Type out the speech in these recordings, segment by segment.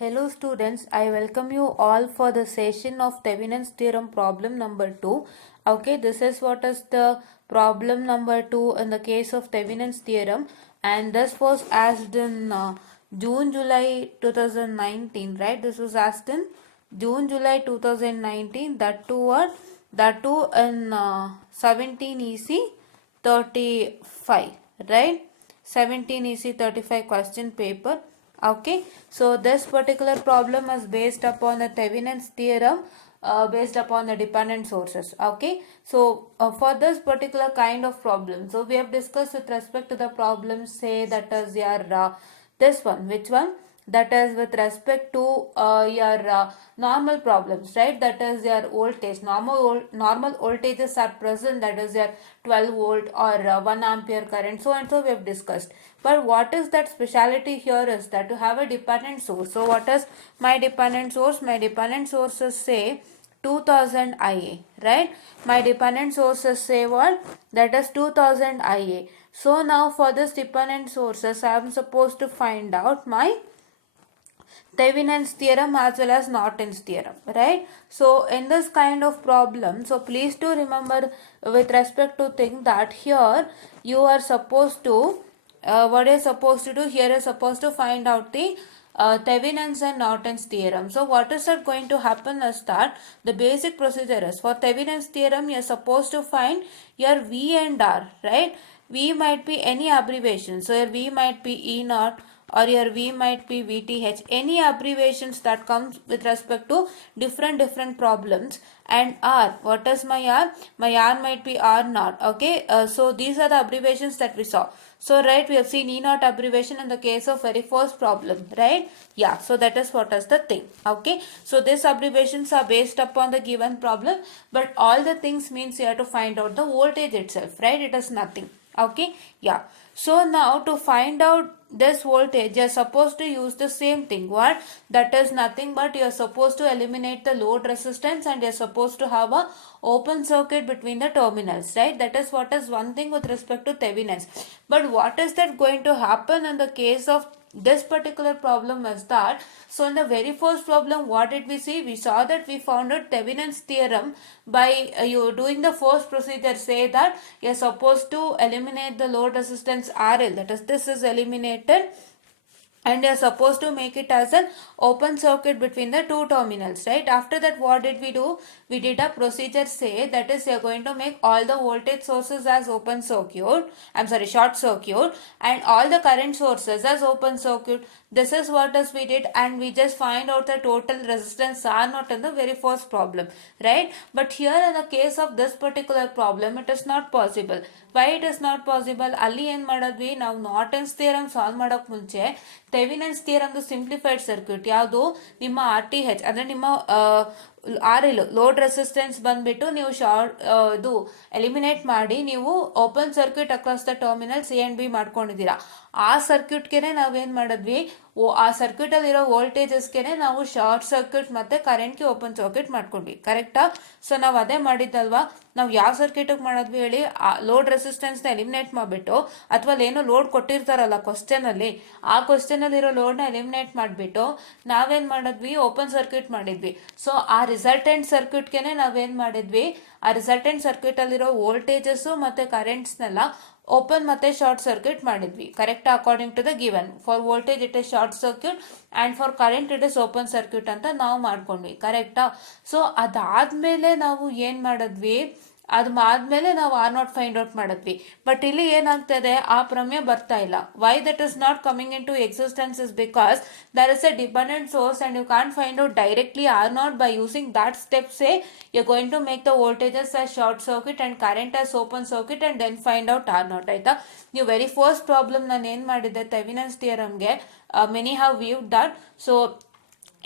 Hello students, I welcome you all for the session of Thevinens theorem problem number 2. Okay, this is what is the problem number 2 in the case of Thevinens theorem, and this was asked in June-July 2019, right? This was asked in June-July 2019, that too in 17 EC 35, right? 17 EC 35 question paper. Okay, so this particular problem is based upon the Thevinens theorem, based upon the dependent sources. Okay, so for this particular kind of problem, so we have discussed with respect to the problem, say that is your this one, which one? That is with respect to your normal problems, right? That is your voltage. Normal voltages are present, that is your 12 volt or 1 ampere current, so and so we have discussed. But what is that speciality here is that to have a dependent source. So what is my dependent source? My dependent sources say 2000 IA, right? My dependent sources say what? That is 2000 IA. So now for this dependent sources, I am supposed to find out my Thevinens theorem as well as Norton's theorem, right? So in this kind of problem, so please do remember with respect to think that here you are supposed to, what you're supposed to do here is supposed to find out the Thevinens and Norton's theorem. So what is that going to happen is that the basic procedure is for Thevinens theorem you're supposed to find your V and R, right? V might be any abbreviation. So your V might be E naught, or your V might be VTH, any abbreviations that comes with respect to different problems. And R, what is my R? My R might be R naught. Okay, so these are the abbreviations that we saw. So right, we have seen E naught abbreviation in the case of very first problem, right? Yeah, so that is what is the thing. Okay, so these abbreviations are based upon the given problem, but all the things means you have to find out the voltage itself, right? It is nothing. Okay, yeah. So now to find out this voltage, you are supposed to use the same thing. What? That is nothing but you are supposed to eliminate the load resistance and you are supposed to have a open circuit between the terminals, right? That is what is one thing with respect to Thevinens. But what is that going to happen in the case of this particular problem is that, so in the very first problem, what did we see? We saw that we found out Thevinens theorem by you doing the first procedure, say that you are supposed to eliminate the load resistance RL, that is this is eliminated, and you are supposed to make it as an open circuit between the two terminals, right? After that, what did we do? We did a procedure, say that is you are going to make all the voltage sources as open circuit, short circuit, and all the current sources as open circuit. This is what as we did, and we just find out the total resistance R not in the very first problem, right? But here in the case of this particular problem, it is not possible. Why it is not possible? ಅಲ್ಲಿ ಏನು ಮಾಡಿದ್ವಿ ನಾವು ನಾರ್ಟನ್ಸ್ theorem solve ಮಾಡೋಕೆ ಮುಂಚೆ ಥೆವಿನೆನ್ಸ್ ಥಿಯರಮ್ದು simplified circuit ಯಾವುದು ನಿಮ್ಮ RTH ಅಂದರೆ ನಿಮ್ಮ RL ಲೋಡ್ ರೆಸಿಸ್ಟೆನ್ಸ್ ಬಂದ್ಬಿಟ್ಟು ನೀವು ಇದು ಎಲಿಮಿನೇಟ್ ಮಾಡಿ ನೀವು open circuit across the terminal C and B ಮಾಡ್ಕೊಂಡಿದ್ದೀರಾ. ಆ ಸರ್ಕ್ಯೂಟ್ಗೆ ನಾವೇನು ಮಾಡಿದ್ವಿ, ಆ ಸರ್ಕ್ಯೂಟ್ ಅಲ್ಲಿರೋ ವೋಲ್ಟೇಜಸ್ಗೆ ನಾವು ಶಾರ್ಟ್ ಸರ್ಕ್ಯೂಟ್ ಮತ್ತೆ ಕರೆಂಟ್ಗೆ ಓಪನ್ ಸರ್ಕ್ಯೂಟ್ ಮಾಡ್ಕೊಂಡ್ವಿ, ಕರೆಕ್ಟಾ? ಸೊ ನಾವು ಅದೇ ಮಾಡಿದ್ದಲ್ವಾ. ನಾವು ಯಾವ ಸರ್ಕ್ಯೂಟಿಗೆ ಮಾಡಿದ್ವಿ ಹೇಳಿ? ಲೋಡ್ ರೆಸಿಸ್ಟೆನ್ಸ್ನ ಎಲಿಮಿನೇಟ್ ಮಾಡಿಬಿಟ್ಟು, ಅಥವಾ ಏನೋ ಲೋಡ್ ಕೊಟ್ಟಿರ್ತಾರಲ್ಲ ಕ್ವಶನಲ್ಲಿ, ಆ ಕ್ವಶನಲ್ಲಿರೋ ಲೋಡ್ನ ಎಲಿಮಿನೇಟ್ ಮಾಡಿಬಿಟ್ಟು ನಾವೇನು ಮಾಡಿದ್ವಿ, ಓಪನ್ ಸರ್ಕ್ಯೂಟ್ ಮಾಡಿದ್ವಿ. ಸೊ ಆ ರಿಸಲ್ಟೆಂಟ್ ಸರ್ಕ್ಯೂಟ್ಗೆ ನಾವೇನು ಮಾಡಿದ್ವಿ, ಆ ರಿಸಲ್ಟೆಂಟ್ ಸರ್ಕ್ಯೂಟ್ ಅಲ್ಲಿರೋ ವೋಲ್ಟೇಜಸ್ ಮತ್ತೆ ಕರೆಂಟ್ಸ್ನೆಲ್ಲ ಓಪನ್ ಮತ್ತೆ ಶಾರ್ಟ್ ಸರ್ಕ್ಯೂಟ್ ಮಾಡಿದ್ವಿ, correct? According to the given, for voltage it is short circuit and for current it is open circuit ಅಂತ ನಾವು ಮಾಡ್ಕೊಂಡ್ವಿ, ಕರೆಕ್ಟಾ? ಸೊ ಅದಾದ್ಮೇಲೆ ನಾವು ಏನು ಮಾಡಿದ್ವಿ, ಅದಾದ್ಮೇಲೆ ನಾವು R0 ಫೈಂಡ್ ಔಟ್ ಮಾಡಿದ್ವಿ. ಬಟ್ ಇಲ್ಲಿ ಏನಾಗ್ತದೆ, ಆ ಪ್ರಮೇಯ ಬರ್ತಾ ಇಲ್ಲ. Why that is not coming in to existence is because there is a dependent source and you can find out directly R0 by using that step. Say you're going to make the voltages as short circuit and current as open circuit and then find out R0, ಆಯ್ತಾ? ನೀವು very first problem ನಾನು ಏನು ಮಾಡಿದ್ದೆ Thevenin's ಥಿಯರಮ್ಗೆ, many have viewed that. So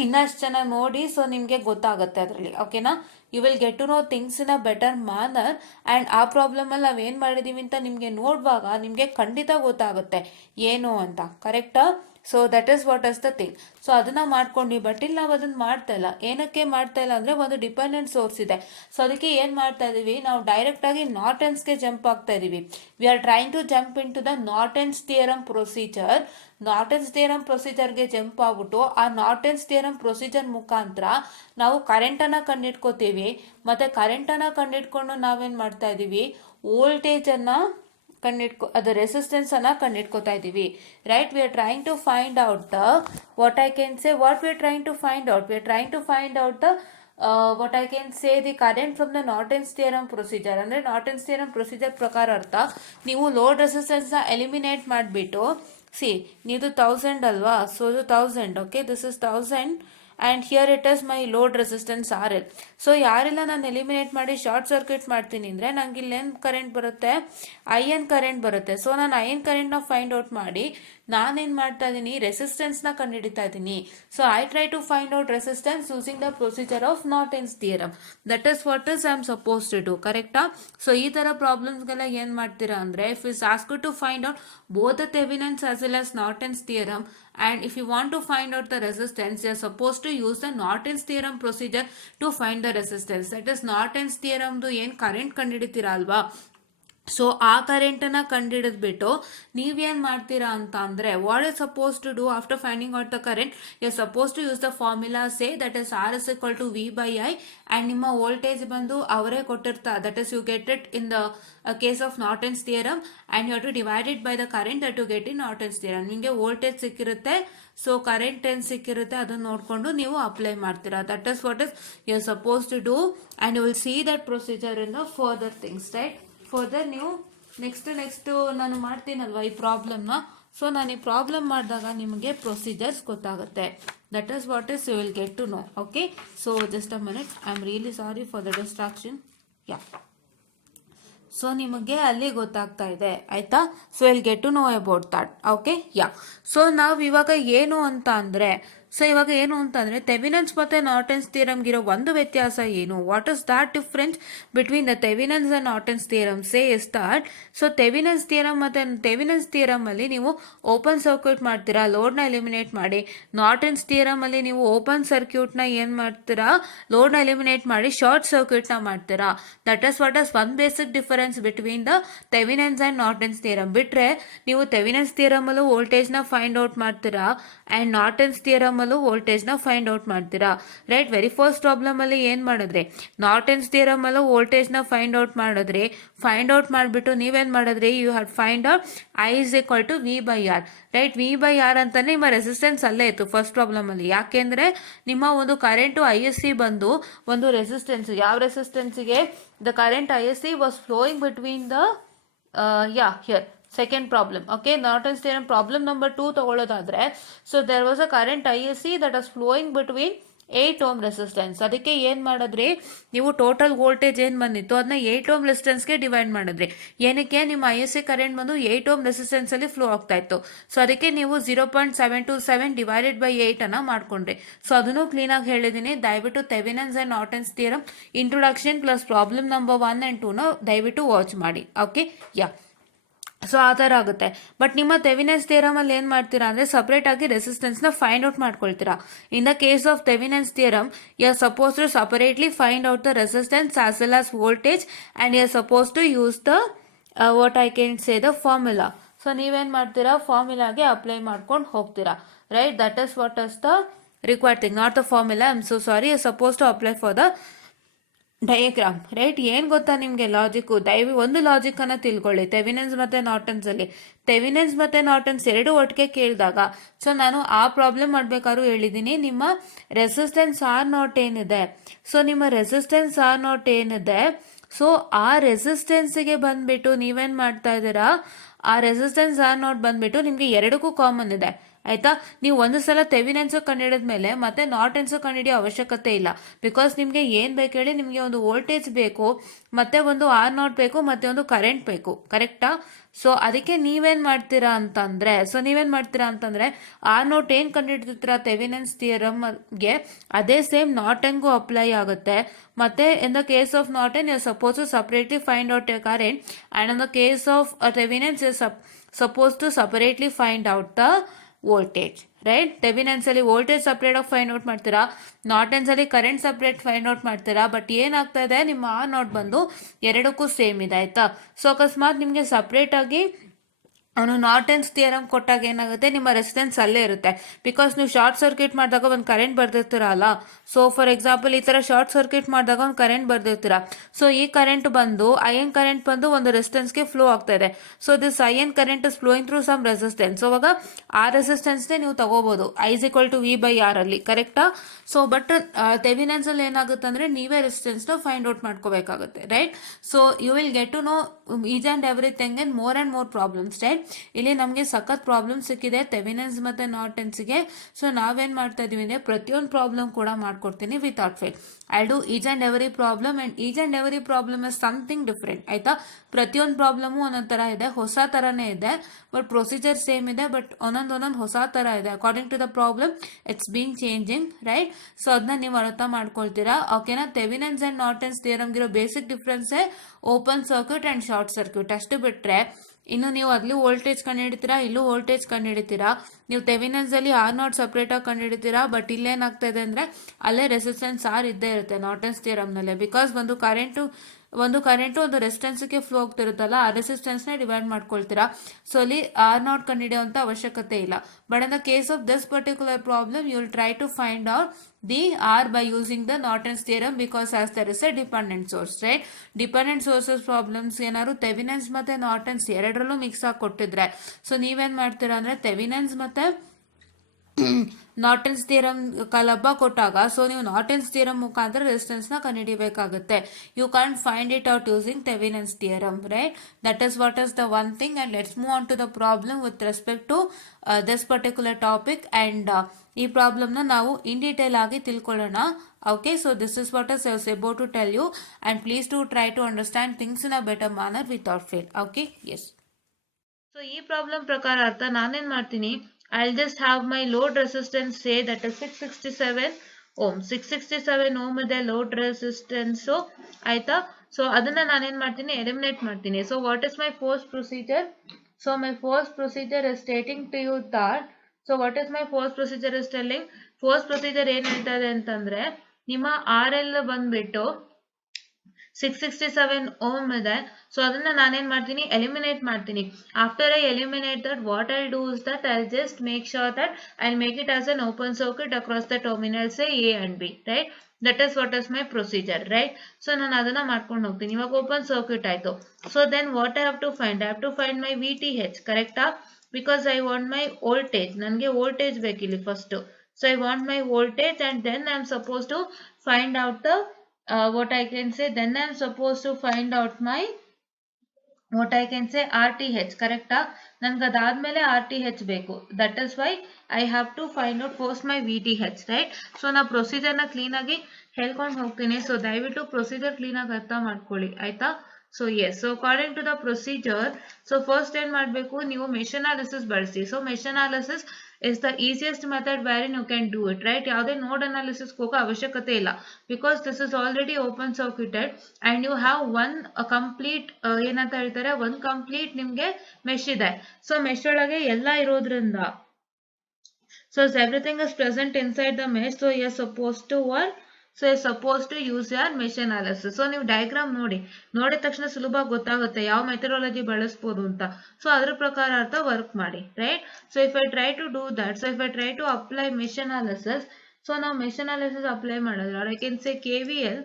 ಇನ್ನಷ್ಟು ಚೆನ್ನಾಗಿ ನೋಡಿ, so ನಿಮಗೆ ಗೊತ್ತಾಗುತ್ತೆ ಅದರಲ್ಲಿ, ಓಕೆನಾ? You will get to know things in a better manner. And ಆ ಪ್ರಾಬ್ಲಮಲ್ಲಿ ನಾವೇನು ಮಾಡಿದ್ದೀವಿ ಅಂತ ನಿಮಗೆ ನೋಡುವಾಗ ನಿಮಗೆ ಖಂಡಿತ ಗೊತ್ತಾಗುತ್ತೆ ಏನು ಅಂತ, ಕರೆಕ್ಟಾ? So that is what is the thing. So ಅದನ್ನು ಮಾಡ್ಕೊಂಡ್ವಿ. ಬಟ್ ಇಲ್ಲಿ ನಾವು ಅದನ್ನು ಮಾಡ್ತಾ ಇಲ್ಲ. ಏನಕ್ಕೆ ಮಾಡ್ತಾ ಇಲ್ಲ ಅಂದರೆ ಒಂದು ಡಿಪೆಂಡೆಂಟ್ ಸೋರ್ಸ್ ಇದೆ. ಸೊ ಅದಕ್ಕೆ ಏನು ಮಾಡ್ತಾ ಇದ್ದೀವಿ, ನಾವು ಡೈರೆಕ್ಟಾಗಿ ನಾರ್ಟನ್ಸ್ಗೆ ಜಂಪ್ ಆಗ್ತಾ ಇದ್ದೀವಿ. We are trying to jump into the Norton's theorem procedure. Norton's theorem ಪ್ರೊಸೀಜರ್ಗೆ ಜಂಪ್ ಆಗ್ಬಿಟ್ಟು ಆ ನಾರ್ಟನ್ಸ್ ಥಿಯರಮ್ ಪ್ರೊಸೀಜರ್ ಮುಖಾಂತರ ನಾವು ಕರೆಂಟನ್ನು ಕಂಡಿಡ್ಕೋತೀವಿ. ಮತ್ತು ಕರೆಂಟನ್ನು ಕಂಡಿಡ್ಕೊಂಡು ನಾವೇನು ಮಾಡ್ತಾ ಇದ್ದೀವಿ, ವೋಲ್ಟೇಜನ್ನು ಅದು ರೆಸಿಸ್ಟೆನ್ಸ್ ಅನ್ನ ಕಂಡಿಡ್ಕೋತಾ ಇದ್ದೀವಿ. Right, we are trying to find out the what I can say what we are trying to find out we are trying to find out the what I can say the current from the Norton's theorem procedure. ಅಂದರೆ ನಾರ್ಟನ್ಸ್ theorem procedure ಪ್ರಕಾರ ಅರ್ಥ, ನೀವು load ರೆಸಿಸ್ಟೆನ್ಸ್ನ eliminate ಮಾಡಿಬಿಟ್ಟು ಇದು 1000 ಅಲ್ವಾ, so ಇದು 1000, okay, this is 1000 and here it is my load resistance RL. So ಯಾರೆಲ್ಲ ನಾನು ಎಲಿಮಿನೇಟ್ ಮಾಡಿ ಶಾರ್ಟ್ ಸರ್ಕ್ಯೂಟ್ ಮಾಡ್ತೀನಿ ಅಂದರೆ ನಂಗೆ ಇಲ್ಲೇನು ಕರೆಂಟ್ ಬರುತ್ತೆ, IN ಕರೆಂಟ್ ಬರುತ್ತೆ. ಸೊ ನಾನು IN ಕರೆಂಟ್ನ ಫೈಂಡ್ ಔಟ್ ಮಾಡಿ ನಾನೇನು ಮಾಡ್ತಾ ಇದ್ದೀನಿ, ರೆಸಿಸ್ಟೆನ್ಸ್ನ ಕಂಡುಹಿಡಿತಾ ಇದ್ದೀನಿ. So I try to find out resistance using the procedure of Norton's theorem. That is what is I am suppose to do, ಕರೆಕ್ಟಾ? ಸೊ ಈ ಥರ ಪ್ರಾಬ್ಲಮ್ಸ್ಗೆಲ್ಲ ಏನು ಮಾಡ್ತೀರಾ ಅಂದರೆ, if is ask to find out both the Thevenin's as well as Norton's theorem, and if you want to find out the resistance, you are supposed to use the Norton's theorem procedure to find the resistance. That is Norton's theorem ದು ಏನು current ಕಂಡುಹಿಡಿತೀರಾ ಅಲ್ವಾ, so ಆ ಕರೆಂಟನ್ನು ಕಂಡುಹಿಡಿದ್ಬಿಟ್ಟು ನೀವೇನು ಮಾಡ್ತೀರಾ ಅಂತ ಅಂದರೆ, what is suppose to do after finding out the current, you are suppose to use the formula say that is R is equal to V/I, and ನಿಮ್ಮ voltage ಬಂದು ಅವರೇ ಕೊಟ್ಟಿರ್ತಾ, that is you get it in the case of Norton's theorem, and you have to divide it by the current that you get in Norton's theorem. ನಿಮಗೆ voltage ಸಿಕ್ಕಿರುತ್ತೆ, so current ಏನು ಸಿಕ್ಕಿರುತ್ತೆ ಅದನ್ನು ನೋಡಿಕೊಂಡು ನೀವು ಅಪ್ಲೈ ಮಾಡ್ತೀರಾ. That is what is you are suppose to do, and you will see that procedure in the further things, right? Further ನೀವು next ನಾನು ಮಾಡ್ತೀನಲ್ವ ಈ ಪ್ರಾಬ್ಲಮ್ನ, ಸೊ ನಾನು ಈ ಪ್ರಾಬ್ಲಮ್ ಮಾಡಿದಾಗ ನಿಮಗೆ ಪ್ರೊಸೀಜರ್ಸ್ ಗೊತ್ತಾಗುತ್ತೆ. That is what is you will get to know. Okay, so just a minute, I am really sorry for the distraction. Yeah, so ನಿಮಗೆ ಅಲ್ಲಿ ಗೊತ್ತಾಗ್ತಾ ಇದೆ, ಆಯ್ತಾ? So will get to know about that. Okay, yeah. So ನಾವು ಇವಾಗ ಏನು ಅಂತ ಅಂದರೆ, ಥೆವಿನೆನ್ಸ್ ಮತ್ತು ನಾರ್ಟನ್ಸ್ ಥಿಯರಮ್ಗಿರೋ ಒಂದು ವ್ಯತ್ಯಾಸ ಏನು? What is that difference between the Thevenin's and Norton's theorem? Say is that, so Thevenin's theorem ಮತ್ತು ಥೆವಿನೆನ್ಸ್ ಥಿಯರಮಲ್ಲಿ ನೀವು ಓಪನ್ ಸರ್ಕ್ಯೂಟ್ ಮಾಡ್ತೀರಾ, ಲೋಡ್ನ ಎಲಿಮಿನೇಟ್ ಮಾಡಿ. ನಾರ್ಟನ್ಸ್ ಥಿಯರಮಲ್ಲಿ ನೀವು ಓಪನ್ ಸರ್ಕ್ಯೂಟ್ನ ಏನು ಮಾಡ್ತೀರಾ, ಲೋಡ್ನ ಎಲಿಮಿನೇಟ್ ಮಾಡಿ ಶಾರ್ಟ್ ಸರ್ಕ್ಯೂಟ್ನ ಮಾಡ್ತೀರಾ. That is what is one basic difference between the Thevenin's and Norton's theorem. ಬಿಟ್ಟರೆ ನೀವು ಥೆವಿನೆನ್ಸ್ ಥಿಯರಮಲ್ಲೂ ವೋಲ್ಟೇಜ್ನ ಫೈಂಡ್ ಔಟ್ ಮಾಡ್ತೀರಾ, ಆ್ಯಂಡ್ ನಾರ್ಟನ್ಸ್ ಥಿಯರಮ್ ವೋಲ್ಟೇಜ್ನ ಫೈಂಡ್ ಔಟ್ ಮಾಡ್ತೀರಾ. ರೈಟ್, ವೆರಿ ಫಸ್ಟ್ ಪ್ರಾಬ್ಲಮ್ ಅಲ್ಲಿ ಏನು ಮಾಡಿದ್ರಿ, ನಾರ್ಟನ್ಸ್ ಥಿಯರಮ್ ಅಲ್ಲೂ ವೋಲ್ಟೇಜ್ನ ಫೈಂಡ್ ಔಟ್ ಮಾಡಿದ್ರಿ. ಫೈಂಡ್ ಔಟ್ ಮಾಡಿಬಿಟ್ಟು ನೀವೇನು ಮಾಡಿದ್ರಿ, you have find out I is equal to V/R. Right, V/R ಅಂತಾನೆ ನಿಮ್ಮ ರೆಸಿಸ್ಟೆನ್ಸ್ ಅಲ್ಲೇ ಇತ್ತು ಫಸ್ಟ್ ಪ್ರಾಬ್ಲಮ್ ಅಲ್ಲಿ. ಯಾಕೆಂದ್ರೆ ನಿಮ್ಮ ಒಂದು ಕರೆಂಟು ISC ಬಂದು ಒಂದು ರೆಸಿಸ್ಟೆನ್ಸ್, ಯಾವ ರೆಸಿಸ್ಟೆನ್ಸ್ಗೆ, the current ISC was flowing between the here second problem. Okay, Norton's theorem problem number 2 ತಗೊಳ್ಳೋದಾದ್ರೆ, so there was a current ISC that was flowing between 8 ohm resistance. ಅದಕ್ಕೆ ಏನು ಮಾಡಿದ್ರಿ, ನೀವು ಟೋಟಲ್ ವೋಲ್ಟೇಜ್ ಏನು ಬಂದಿತ್ತು ಅದನ್ನ 8 ಓಮ್ ರೆಸಿಸ್ಟೆನ್ಸ್ಗೆ ಡಿವೈಡ್ ಮಾಡಿದ್ರಿ. ಏನಕ್ಕೆ, ನಿಮ್ಮ ISC ಕರೆಂಟ್ ಬಂದು 8 ಓಮ್ ರೆಸಿಸ್ಟೆನ್ಸಲ್ಲಿ ಫ್ಲೋ ಆಗ್ತಾ ಇತ್ತು. ಸೊ ಅದಕ್ಕೆ ನೀವು 0.727 ಡಿವೈಡೆಡ್ ಬೈ 8 ಅನ್ನ ಮಾಡ್ಕೊಂಡ್ರಿ. ಸೊ ಅದನ್ನು ಕ್ಲೀನಾಗಿ ಹೇಳಿದ್ದೀನಿ. ದಯವಿಟ್ಟು Thevenin's and Norton's theorem introduction plus problem number 1 and 2ನ ದಯವಿಟ್ಟು ವಾಚ್ ಮಾಡಿ. ಓಕೆ, ಯಾ. ಸೊ ಆ ಥರ ಆಗುತ್ತೆ. ಬಟ್ ನಿಮ್ಮ ಥೆವಿನೆನ್ಸ್ ಥಿಯರಮಲ್ಲಿ ಏನು ಮಾಡ್ತೀರಾ ಅಂದರೆ, ಸಪ್ರೇಟಾಗಿ ರೆಸಿಸ್ಟೆನ್ಸ್ನ ಫೈಂಡ್ ಔಟ್ ಮಾಡ್ಕೊಳ್ತೀರಾ. In the case of Thevenin's theorem, you are suppose to separately find out the resistance as well as voltage, and you are suppose to use the what I can say the formula. So ನೀವೇನು ಮಾಡ್ತೀರಾ, ಫಾರ್ಮುಲಾಗೆ apply ಮಾಡ್ಕೊಂಡು ಹೋಗ್ತೀರಾ. Right, that is what is the required thing, not the formula. I am so sorry, you are suppose to apply for the diagram. Right, ಏನು ಗೊತ್ತಾ ನಿಮಗೆ logic, ಒಂದು ಲಾಜಿಕ್ಕನ್ನು ತಿಳ್ಕೊಳ್ಳಿ. ಥೆವಿನೆನ್ಸ್ ಮತ್ತು ನಾರ್ಟನ್ಸಲ್ಲಿ, ಥೆವಿನೆನ್ಸ್ ಮತ್ತು ನಾರ್ಟನ್ಸ್ ಎರಡು ಒಟ್ಟಿಗೆ ಕೇಳಿದಾಗ, ಸೊ ನಾನು ಆ ಪ್ರಾಬ್ಲಮ್ ಮಾಡಬೇಕಾದ್ರೂ ಹೇಳಿದ್ದೀನಿ, ನಿಮ್ಮ ರೆಸಿಸ್ಟೆನ್ಸ್ R0 ಏನಿದೆ, ಸೊ ನಿಮ್ಮ ರೆಸಿಸ್ಟೆನ್ಸ್ R0 ಏನಿದೆ, ಸೊ ಆ ರೆಸಿಸ್ಟೆನ್ಸಿಗೆ ಬಂದುಬಿಟ್ಟು ನೀವೇನು ಮಾಡ್ತಾ ಇದ್ದೀರಾ, ಆ ರೆಸಿಸ್ಟೆನ್ಸ್ R0 ಬಂದುಬಿಟ್ಟು ನಿಮಗೆ ಎರಡಕ್ಕೂ ಕಾಮನ್ ಇದೆ. ಆಯಿತಾ, ನೀವು ಒಂದು ಸಲ ಥೆವಿನೆನ್ಸು ಕಂಡುಹಿಡಿದ ಮೇಲೆ ಮತ್ತೆ ನಾರ್ಟನ್ಸು ಕಂಡುಹಿಡಿಯೋ ಅವಶ್ಯಕತೆ ಇಲ್ಲ. ಬಿಕಾಸ್ ನಿಮಗೆ ಏನು ಬೇಕು ಹೇಳಿ, ನಿಮಗೆ ಒಂದು ವೋಲ್ಟೇಜ್ ಬೇಕು, ಮತ್ತೆ ಒಂದು R0 ಬೇಕು, ಮತ್ತೆ ಒಂದು ಕರೆಂಟ್ ಬೇಕು, ಕರೆಕ್ಟಾ? ಸೊ ಅದಕ್ಕೆ ನೀವೇನು ಮಾಡ್ತೀರಾ ಅಂತಂದರೆ, R0 ಏನು ಕಂಡುಹಿಡಿದಿರ್ತೀರಾ ಥೆವಿನೆನ್ಸ್ ಥಿಯರಮ್ಗೆ, ಅದೇ ಸೇಮ್ ನಾರ್ಟನ್ಗೂ ಅಪ್ಲೈ ಆಗುತ್ತೆ. ಮತ್ತೆ in the case of Norton you suppose to separately find out a current, and in the case of Thevenin's you suppose to separately find out the voltage. Right, Thevenin's ಅಲ್ಲಿ voltage separate ಆಗಿ find out ಮಾಡ್ತೀರಾ, Norton's ಅಲ್ಲಿ current separate find out ಮಾಡ್ತೀರಾ. But ಏನಾಗ್ತಾ ಇದೆ, ನಿಮ್ಮ R0 ಬಂದು ಎರಡಕ್ಕೂ ಸೇಮ್ ಇದೆ. ಆಯ್ತಾ, ಸೊ ಅಕಸ್ಮಾತ್ ನಿಮಗೆ ಸಪ್ರೇಟ್ ಆಗಿ ಅವನು ನಾರ್ಟನ್ಸ್ ಥಿಯರಮ್ ಕೊಟ್ಟಾಗ ಏನಾಗುತ್ತೆ, ನಿಮ್ಮ ರೆಸಿಸ್ಟೆನ್ಸ್ ಅಲ್ಲೇ ಇರುತ್ತೆ. ಬಿಕಾಸ್ ನೀವು ಶಾರ್ಟ್ ಸರ್ಕ್ಯೂಟ್ ಮಾಡಿದಾಗ ಒಂದು ಕರೆಂಟ್ ಬರ್ದಿರ್ತೀರಲ್ಲ. ಸೊ ಫಾರ್ ಎಕ್ಸಾಂಪಲ್ ಈ ಥರ ಶಾರ್ಟ್ ಸರ್ಕ್ಯೂಟ್ ಮಾಡಿದಾಗ ಒಂದು ಕರೆಂಟ್ ಬರ್ದಿರ್ತೀರ. ಸೊ ಈ ಕರೆಂಟ್ ಬಂದು ಐಎನ್ ಕರೆಂಟ್ ಬಂದು ಒಂದು ರೆಸಿಸ್ಟೆನ್ಸ್ಗೆ ಫ್ಲೋ ಆಗ್ತಾ ಇದೆ. So this I N current is flowing through some resistance. So ಅವಾಗ ಆ ರೆಸಿಸ್ಟೆನ್ಸ್ನೇ ನೀವು ತಗೋಬಹುದು I=V/R ಅಲ್ಲಿ, ಕರೆಕ್ಟಾ? ಸೊ ಬಟ್ ಥೆವಿನೆನ್ಸ್ ಅಲ್ಲಿ ಏನಾಗುತ್ತೆ ಅಂದರೆ ನೀವೇ ರೆಸಿಸ್ಟೆನ್ಸ್ನ ಫೈಂಡ್ ಔಟ್ ಮಾಡ್ಕೋಬೇಕಾಗುತ್ತೆ, right? So you will get to know each and everything in more and more problems, right? ಇಲ್ಲಿ ನಮಗೆ ಸಖತ್ ಪ್ರಾಬ್ಲಮ್ ಸಿಕ್ಕಿದೆ ಥೆವಿನೆನ್ಸ್ ಮತ್ತು ನಾರ್ಟನ್ಸ್ಗೆ. ಸೊ ನಾವೇನು ಮಾಡ್ತಾ ಇದೀವಿ ಅಂದರೆ ಪ್ರತಿಯೊಂದು ಪ್ರಾಬ್ಲಮ್ ಕೂಡ ಮಾಡ್ಕೊಡ್ತೀನಿ without fail. I do each and every problem, and each and every problem is something different, ಆಯಿತಾ? ಪ್ರತಿಯೊಂದು ಪ್ರಾಬ್ಲಮು ಒಂದೊಂದು ಥರ ಇದೆ, ಹೊಸ ಥರನೇ ಇದೆ. ಬಟ್ ಪ್ರೊಸೀಜರ್ ಸೇಮ್ ಇದೆ, ಬಟ್ ಒಂದೊಂದು ಹೊಸ ಥರ ಇದೆ. According to the problem it's been changing, right? So ಅದನ್ನ ನೀವು ಅರ್ಥ ಮಾಡ್ಕೊಳ್ತೀರಾ, ಓಕೆನಾ? ಥೆವಿನೆನ್ಸ್ ಆ್ಯಂಡ್ ನಾರ್ಟನ್ಸ್ ಥಿಯರಮ್ಗಿರೋ ಬೇಸಿಕ್ ಡಿಫ್ರೆನ್ಸೇ open circuit and short circuit. ಅಷ್ಟು ಬಿಟ್ಟರೆ ಇನ್ನು ನೀವು ಅಲ್ಲೂ ವೋಲ್ಟೇಜ್ ಕಂಡುಹಿಡಿತೀರಾ, ಇಲ್ಲೂ ವೋಲ್ಟೇಜ್ ಕಂಡುಹಿಡಿತೀರಾ. ನೀವು ಥೆವಿನೆನ್ಸ್ ಅಲ್ಲಿ R0 ಸಪ್ರೇಟಾಗಿ ಕಂಡುಹಿಡಿತೀರಾ. ಬಟ್ ಇಲ್ಲೇನಾಗ್ತಾ ಇದೆ ಅಂದರೆ ಅಲ್ಲೇ ರೆಸಿಸ್ಟೆನ್ಸ್ R ಇದ್ದೇ ಇರುತ್ತೆ ನಾರ್ಟನ್ಸ್ ಥಿಯರಮ್ನಲ್ಲೇ. ಬಿಕಾಸ್ ಒಂದು ಕರೆಂಟು ಒಂದು ರೆಸಿಸ್ಟೆನ್ಸ್ಗೆ ಫ್ಲೋ ಆಗ್ತಿರುತ್ತಲ್ಲ, ಆ ರೆಸಿಸ್ಟೆನ್ಸ್ನೇ ಡಿವೈಡ್ ಮಾಡ್ಕೊಳ್ತೀರಾ. ಸೊ ಅಲ್ಲಿ R0 ಕಂಡುಹಿಡಿಯುವಂಥ ಅವಶ್ಯಕತೆ ಇಲ್ಲ. But in the case of this particular problem you will try to find out the R by using the Norton's theorem, because as there is a dependent source, right? Dependent sources problems ಏನಾದ್ರು ಥೆವಿನೆನ್ಸ್ ಮತ್ತು ನಾರ್ಟನ್ಸ್ ಎರಡರಲ್ಲೂ mix ಆಗಿ ಕೊಟ್ಟಿದ್ರೆ, so ನೀವೇನು ಮಾಡ್ತೀರಾ ಅಂದರೆ ಥೆವಿನೆನ್ಸ್ ಮತ್ತು ನಾರ್ಟನ್ಸ್ theorem ಕಲಬ್ಬ ಕೊಟ್ಟಾಗ ಸೊ ನೀವು ನಾರ್ಟನ್ಸ್ ಥಿಯರಮ್ ಮುಖಾಂತರ ರೆಸಿಸ್ಟೆನ್ಸ್ನ ಕಂಡುಹಿಡಿಯಬೇಕಾಗುತ್ತೆ. You can find it out using Thevenin's theorem, right? That is what is the one thing. And let's move on to the problem with respect to this particular topic. And ಈ ಪ್ರಾಬ್ಲಮ್ನ ನಾವು in detail ಆಗಿ ತಿಳ್ಕೊಳ್ಳೋಣ. Okay, so this is what is I was about to tell you, and please to try to understand things in a better manner without fail. Okay, S. So ಈ problem ಪ್ರಕಾರ ಅರ್ಥ ನಾನೇನು ಮಾಡ್ತೀನಿ, I'll just have my load resistance, say that is 667 ohm. 667 ohm ಇದೆ load resistance, ಆಯ್ತಾ? So ಅದನ್ನ ನಾನೇನು ಮಾಡ್ತೀನಿ, ಎಲಿಮಿನೇಟ್ ಮಾಡ್ತೀನಿ. So what is my first procedure? So my first procedure is stating to you that, so what is my first procedure is telling, first procedure ಏನು ಹೇಳ್ತಾ ಇದೆ ಅಂತಂದ್ರೆ, ನಿಮ್ಮ RL ಬಂದ್ಬಿಟ್ಟು 667 ಓಮ್ ಇದೆ. ಸೊ ಅದನ್ನ ನಾನೇನ್ ಮಾಡ್ತೀನಿ, ಎಲಿಮಿನೇಟ್ ಮಾಡ್ತೀನಿ. After I eliminate that, what I do is that I just make sure that I make it as an open circuit across the terminals A and B, right? That is what is my procedure, right? So ನಾನು ಅದನ್ನ ಮಾಡ್ಕೊಂಡು ಹೋಗ್ತೀನಿ. ಇವಾಗ open circuit ಆಯ್ತು. So then what I have to find, I have to find my VTH, ಕರೆಕ್ಟಾ? Because I want my voltage, ನನಗೆ voltage ಬೇಕಿಲ್ಲಿ first. So I want my voltage, and then I am suppose to find out the what I can say, then I am supposed to find out my what I can say RTH, ಕರೆಕ್ಟಾ? ನನ್ಗೆ ಅದಾದ್ಮೇಲೆ RTH ಬೇಕು. That is why I have to find out first my VTH, right? So ನಾ ಪ್ರೊಸೀಜರ್ನ ಕ್ಲೀನಾಗಿ ಹೇಳ್ಕೊಂಡು ಹೋಗ್ತೀನಿ. So ದಯವಿಟ್ಟು ಪ್ರೊಸೀಜರ್ ಕ್ಲೀನಾಗಿ ಅರ್ಥ ಮಾಡ್ಕೊಳ್ಳಿ, ಆಯ್ತಾ? So yes, so according to the procedure, so first ಏನ್ ಮಾಡಬೇಕು, ನೀವು ಮೆಶ್ ಅನಾಲಿಸಿಸ್ ಬಳಸಿ. So mesh analysis is the easiest method wherein you can do it, right? ಯಾವುದೇ ನೋಡ್ ಅನಾಲಿಸಿಸ್ ಹೋಗೋ ಅವಶ್ಯಕತೆ ಇಲ್ಲ, because this is already open circuited and you have one complete ಏನಂತ ಹೇಳ್ತಾರೆ, ಒನ್ ಕಂಪ್ಲೀಟ್ ನಿಮ್ಗೆ ಮೆಶ್ ಇದೆ. ಸೊ ಮೆಶ್ ಒಳಗೆ ಎಲ್ಲ ಇರೋದ್ರಿಂದ, so everything is present inside the mesh, so you are supposed to what, so you suppose to use your mesh analysis. So ನೀವು diagram ನೋಡಿದ ತಕ್ಷಣ ಸುಲಭ ಗೊತ್ತಾಗುತ್ತೆ ಯಾವ ಮೆಥಡಾಲಜಿ ಬಳಸ್ಬೋದು ಅಂತ. ಸೊ ಅದ್ರ ಪ್ರಕಾರ ಅರ್ಥ ವರ್ಕ್ ಮಾಡಿ, right? So if I try to do that, so if I try to apply mesh analysis, so ನಾವು ಮೆಶ್ ಅನಾಲಿಸಿಸ್ ಅಪ್ಲೈ ಮಾಡಿದ್ರೆ I can say KVL.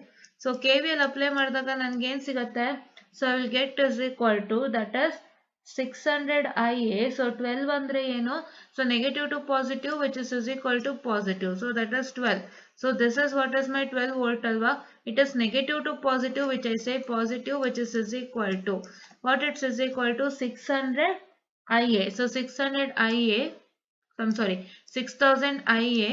So KVL apply ಮಾಡಿದಾಗ ನನ್ಗೆ ಏನ್ ಸಿಗತ್ತೆ, so I will get is equal to that is 600 IA. So 12 ಅಂದ್ರೆ ಏನು, so negative to positive which is equal to positive. So that is 12. So this is what is my 12 volt alva. It is negative to positive, which I say positive, which is equal to what, it is equal to 600 IA. So 600 IA, I'm sorry, 6000 IA.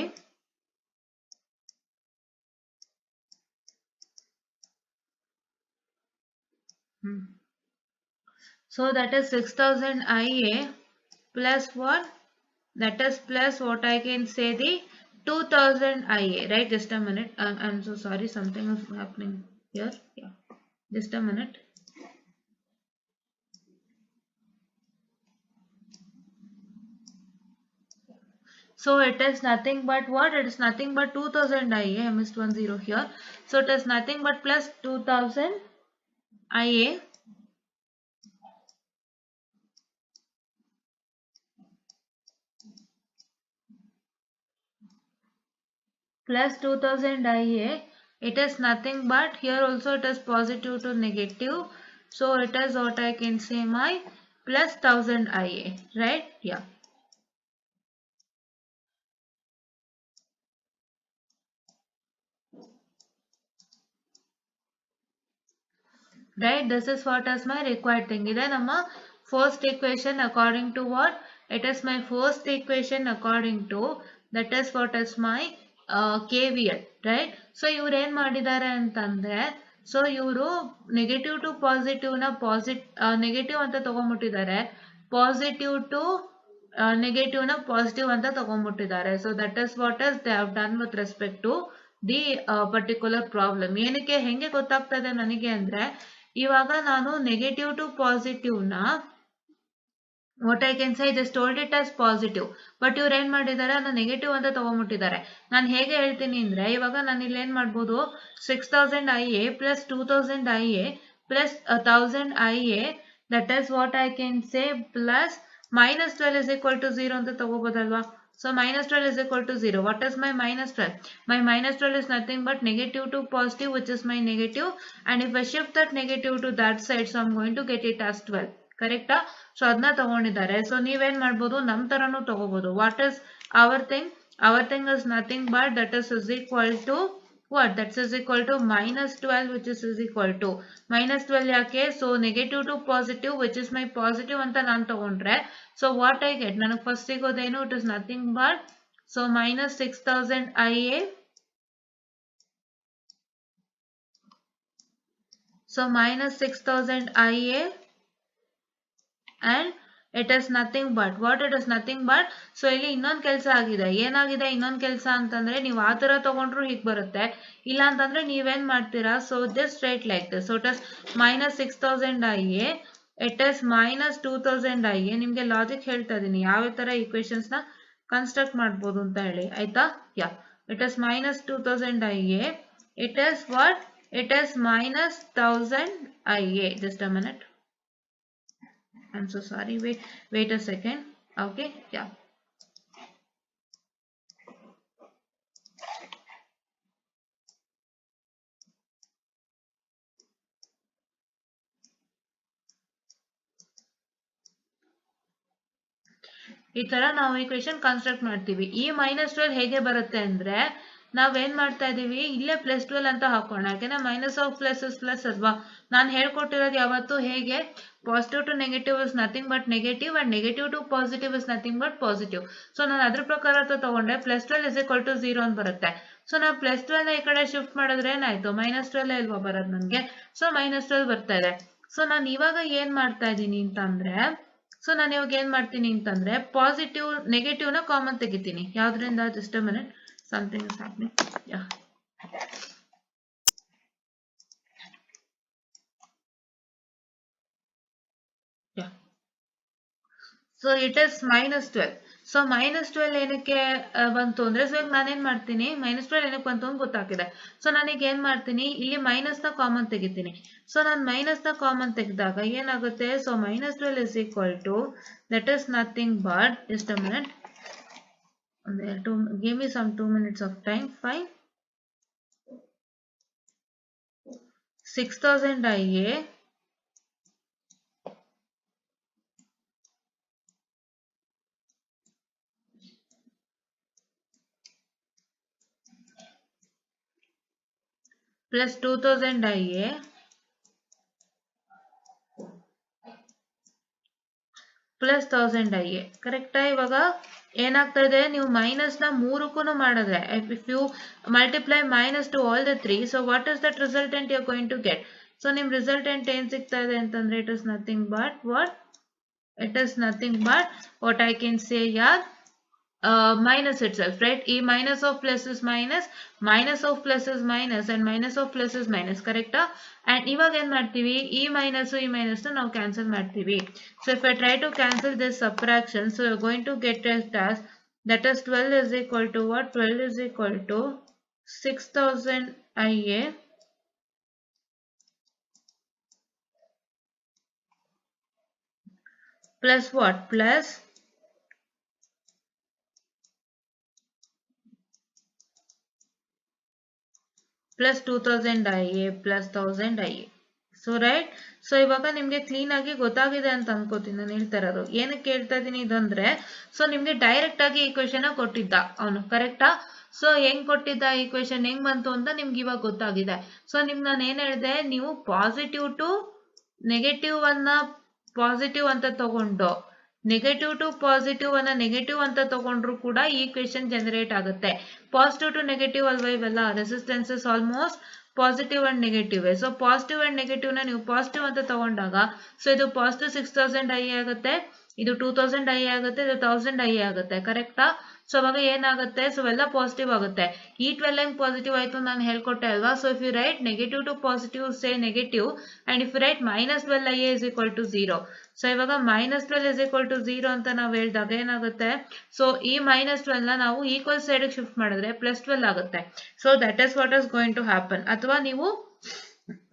So that is 6000 IA plus what, that is plus what I can say the 2000 IA, right? Just a minute, I'm so sorry, something is happening here. Yeah, just a minute. So it is nothing but what, it is nothing but 2000 IA. I missed 1 0 here. So it is nothing but plus 2000 IA plus 2000 IA. It is nothing but here also it is positive to negative. So it is what I can say my plus 1000 IA, right? Yeah. Right, this is what is my required thing. Ide nama first equation according to what? It is my first equation according to that is what is my KVL, right? So ಇವ್ರು ಏನ್ ಮಾಡಿದ್ದಾರೆ ಅಂತಂದ್ರೆ so ಇವರು negative to positive ನ negative ಅಂತ ತಗೊಂಡ್ಬಿಟ್ಟಿದ್ದಾರೆ, positive to negative ನ positive ಅಂತ ತಗೊಂಡ್ಬಿಟ್ಟಿದ್ದಾರೆ. So that is what is they have done with respect to the particular problem. ಏನಕ್ಕೆ ಹೆಂಗೆ ಗೊತ್ತಾಗ್ತದೆ ನನಗೆ ಅಂದ್ರೆ ಇವಾಗ ನಾನು ನೆಗೆಟಿವ್ ಟು ಪಾಸಿಟಿವ್ ನ what I can say just told it as positive, but ಇವ್ರು ಏನ್ ಮಾಡಿದ್ದಾರೆ ಅದನ್ನ ನೆಗೆಟಿವ್ ಅಂತ ತಗೊಂಡ್ಬಿಟ್ಟಿದ್ದಾರೆ. ನಾನು ಹೇಗೆ ಹೇಳ್ತೀನಿ ಅಂದ್ರೆ ಇವಾಗ ನಾನು ಇಲ್ಲಿ ಏನ್ ಮಾಡ್ಬೋದು 6000 IA plus 2000 IA plus 1000 IA that is what I can say plus minus 12 is equal to 0 ಅಂತ ತಗೋಬೋದಲ್ವಾ. So minus 12 is equal to 0. What is my minus 12? My minus 12 is nothing but negative to positive, which is my negative. And if I shift that negative to that side, so I'm going to get it as 12. Correct? So adna ತಗೊಂಡಿದ್ದಾರೆ. So ನೀವೇನ್ ಮಾಡ್ಬೋದು ನಮ್ ತರನು ತಗೋಬಹುದು. What is our thing? Our thing is nothing but that is equal to what? That is equal to minus 12, which is equal to minus 12 ಯಾಕೆ? So negative to positive, which is my positive ಅಂತ ನಾನು ತಗೊಂಡ್ರೆ so what I get ನನಗೆ first ಸಿಗೋದೇನು it is nothing but so minus 6000 IA, so minus 6000 IA and it is nothing but what? It is nothing but so ಇಲ್ಲಿ ಇನ್ನೊಂದು ಕೆಲಸ ಆಗಿದೆ. ಏನಾಗಿದೆ ಇನ್ನೊಂದು ಕೆಲಸ ಅಂತಂದ್ರೆ ನೀವು ಆ ತರ ತಗೊಂಡ್ರು ಹೀಗೆ ಬರುತ್ತೆ, ಇಲ್ಲ ಅಂತಂದ್ರೆ ನೀವೇನ್ ಮಾಡ್ತೀರಾ so just write like this. So it is minus 6000 IA, it is minus 2000 IA. ನಿಮ್ಗೆ ಲಾಜಿಕ್ ಹೇಳ್ತಾ ಇದೀನಿ ಯಾವ ತರ ಈಕ್ವೇಶನ್ಸ್ ನ ಕನ್ಸ್ಟ್ರಕ್ಟ್ ಮಾಡ್ಬೋದು ಅಂತ ಹೇಳಿ, ಆಯ್ತಾ? ಯಾ, it is minus 2000 IA, it is what? It is minus 1000 IA. Just a minute, I'm so sorry, wait a second. Okay, yeah. ಈ ತರ ನಾವು ಈಕ್ವೇಶನ್ ಕನ್ಸ್ಟ್ರಕ್ಟ್ ಮಾಡ್ತೀವಿ. ಈ ಮೈನಸ್ 12 ಹೇಗೆ ಬರುತ್ತೆ ಅಂದ್ರೆ ನಾವೇನ್ ಮಾಡ್ತಾ ಇದೀವಿ ಇಲ್ಲೇ ಪ್ಲಸ್ 12 ಅಂತ ಹಾಕೋಣ, ಯಾಕೆಂದ್ರೆ minus of plus is plus ಅಲ್ವಾ. ನಾನು ಹೇಳ್ಕೊಟ್ಟಿರೋದು ಯಾವತ್ತು ಹೇಗೆ positive to negative is nothing but negative and negative to positive is nothing but positive. So ನಾನು ಅದ್ರ ಪ್ರಕಾರ ತಗೊಂಡ್ರೆ ಪ್ಲಸ್ 12 ಇಸ್ ಈಕ್ವಲ್ ಟು 0 ಅಂತ ಬರುತ್ತೆ. ಸೊ ನಾವು ಪ್ಲಸ್ 12 ನ ಈ ಕಡೆ ಶಿಫ್ಟ್ ಮಾಡಿದ್ರೆ ಏನಾಯ್ತು ಮೈನಸ್ 12 ಇಲ್ವಾ ಬರೋದು ನನಗೆ, ಸೊ ಮೈನಸ್ 12 ಬರ್ತಾ ಇದೆ. ಸೊ ನಾನು ಇವಾಗ ಏನ್ ಮಾಡ್ತಾ ಇದ್ದೀನಿ ಅಂತಂದ್ರೆ ಸೊ ನಾನು ಇವಾಗ ಏನ್ ಮಾಡ್ತೀನಿ ಅಂತಂದ್ರೆ ಪಾಸಿಟಿವ್ ನೆಗೆಟಿವ್ ನ ಕಾಮನ್ ತೆಗಿತೀನಿ. ಯಾವ್ದ್ರಿಂದ? Just a minute, something is happening. Yeah, yeah. So it is minus 12. So minus 12 ಏನಕ್ಕೆ ಬಂತು ಅಂದ್ರೆ ಸೊ ಇವಾಗ ನಾನೇನ್ ಮಾಡ್ತೀನಿ ಮೈನಸ್ 12 ಏನಕ್ಕೆ ಬಂತು ಅಂತ ಗೊತ್ತಾಗಿದೆ. ಸೊ ನಾನೀಗ ಏನ್ ಮಾಡ್ತೀನಿ ಇಲ್ಲಿ ಮೈನಸ್ ನ ಕಾಮನ್ ತೆಗಿತೀನಿ. ಸೊ ನಾನು ಮೈನಸ್ ನ ಕಾಮನ್ ತೆಗೆದಾಗ ಏನಾಗುತ್ತೆ so minus 12 is equal to that is nothing but just a minute, give me some 2 minutes of time. Fine, 6000 IA plus 2000 IA plus 1000 IA. ಕರೆಕ್ಟಾ? ಇವಾಗ ಏನಾಗ್ತಾ ಇದೆ ನೀವು ಮೈನಸ್ ನ ಮೂರಕ್ಕೂ ಮಾಡಿದ್ರೆ if you multiply minus to all the 3, so what is that resultant you are going to get? So ನಿಮ್ resultant ಏನ್ ಸಿಗ್ತಾ ಇದೆ ಅಂತಂದ್ರೆ it is nothing but what? It is nothing but what I can say yeah minus itself, right? E minus of plus is minus, minus of plus is minus and minus of plus is minus, correct? And iವಾಗ ಏನ್ ಮಾಡ್ತೀವಿ e minus ನಾವು cancel ಮಾಡ್ತೀವಿ. So if I try to cancel this subtraction, so you're going to get it as that is 12 is equal to what? 12 is equal to 6000 IA plus what? Plus plus 2000 IA plus 1000 IA. So right. So ಇವಾಗ ನಿಮ್ಗೆ clean ಆಗಿ ಗೊತ್ತಾಗಿದೆ ಅಂತ ಅನ್ಕೋತೀನಿ ನಾನು ಹೇಳ್ತಾ ಇರೋದು. ಏನಕ್ಕೆ ಹೇಳ್ತಾ ಇದೀನಿ ಇದಂದ್ರೆ, ಸೊ ನಿಮ್ಗೆ ಡೈರೆಕ್ಟ್ ಆಗಿ ಈ ಕ್ವೆಶನ್ ಕೊಟ್ಟಿದ್ದ ಅವನು, ಕರೆಕ್ಟಾ? ಸೊ ಹೆಂಗ್ ಕೊಟ್ಟಿದ್ದ ಈ ಕ್ವೆಶನ್, ಹೆಂಗ್ ಬಂತು ಅಂತ ನಿಮ್ಗೆ ಇವಾಗ ಗೊತ್ತಾಗಿದೆ. ಸೊ ನಾನು ಏನ್ ಹೇಳಿದೆ, ನೀವು ಪಾಸಿಟಿವ್ ಟು ನೆಗೆಟಿವ್ ಅನ್ನ ಪಾಸಿಟಿವ್ ಅಂತ ತಗೊಂಡು ನೆಗೆಟಿವ್ ಟು ಪಾಸಿಟಿವ್ ಅನ್ನ ನೆಗೆಟಿವ್ ಅಂತ ತಗೊಂಡ್ರು ಕೂಡ ಈ ಕ್ವೆಶನ್ ಜನರೇಟ್ ಆಗುತ್ತೆ. ಪಾಸಿಟಿವ್ ಟು ನೆಗೆಟಿವ್ ಅಲ್ವಾ ಇವೆಲ್ಲ resistances almost positive and negative. So positive and negative ನ ನೀವು ಪಾಸಿಟಿವ್ ಅಂತ ತಗೊಂಡಾಗ, ಸೊ ಇದು ಪಾಸಿಟಿವ್ 6000 ಐ ಆಗುತ್ತೆ, ಇದು 2000 ಐ ಆಗುತ್ತೆ, ಇದು 1000 ಐ ಆಗುತ್ತೆ, ಕರೆಕ್ಟಾ? ಸೊ ಅವಾಗ ಏನಾಗುತ್ತೆ, ಸೊ ಎಲ್ಲ ಪಾಸಿಟಿವ್ ಆಗುತ್ತೆ. ಈ 12 ಹೆಂಗ್ ಪಾಸಿಟಿವ್ ಆಯ್ತು ನಾನು ಹೇಳ್ಕೊಟ್ಟೆ ಅಲ್ವಾ? So if you write negative to positive say negative, and if you write -12 I is equal to 0. So ಇವಾಗ -12 ಇಸ್ ಈಕ್ವಲ್ ಟು 0 ಅಂತ ನಾವು ಹೇಳಿದಾಗ ಏನಾಗುತ್ತೆ, ಸೊ ಈ -12 ನ ನಾವು ಈಕ್ವಲ್ ಸೈಡ್ ಶಿಫ್ಟ್ ಮಾಡಿದ್ರೆ +12 ಆಗುತ್ತೆ. So that is what is going to happen. ಅಥವಾ ನೀವು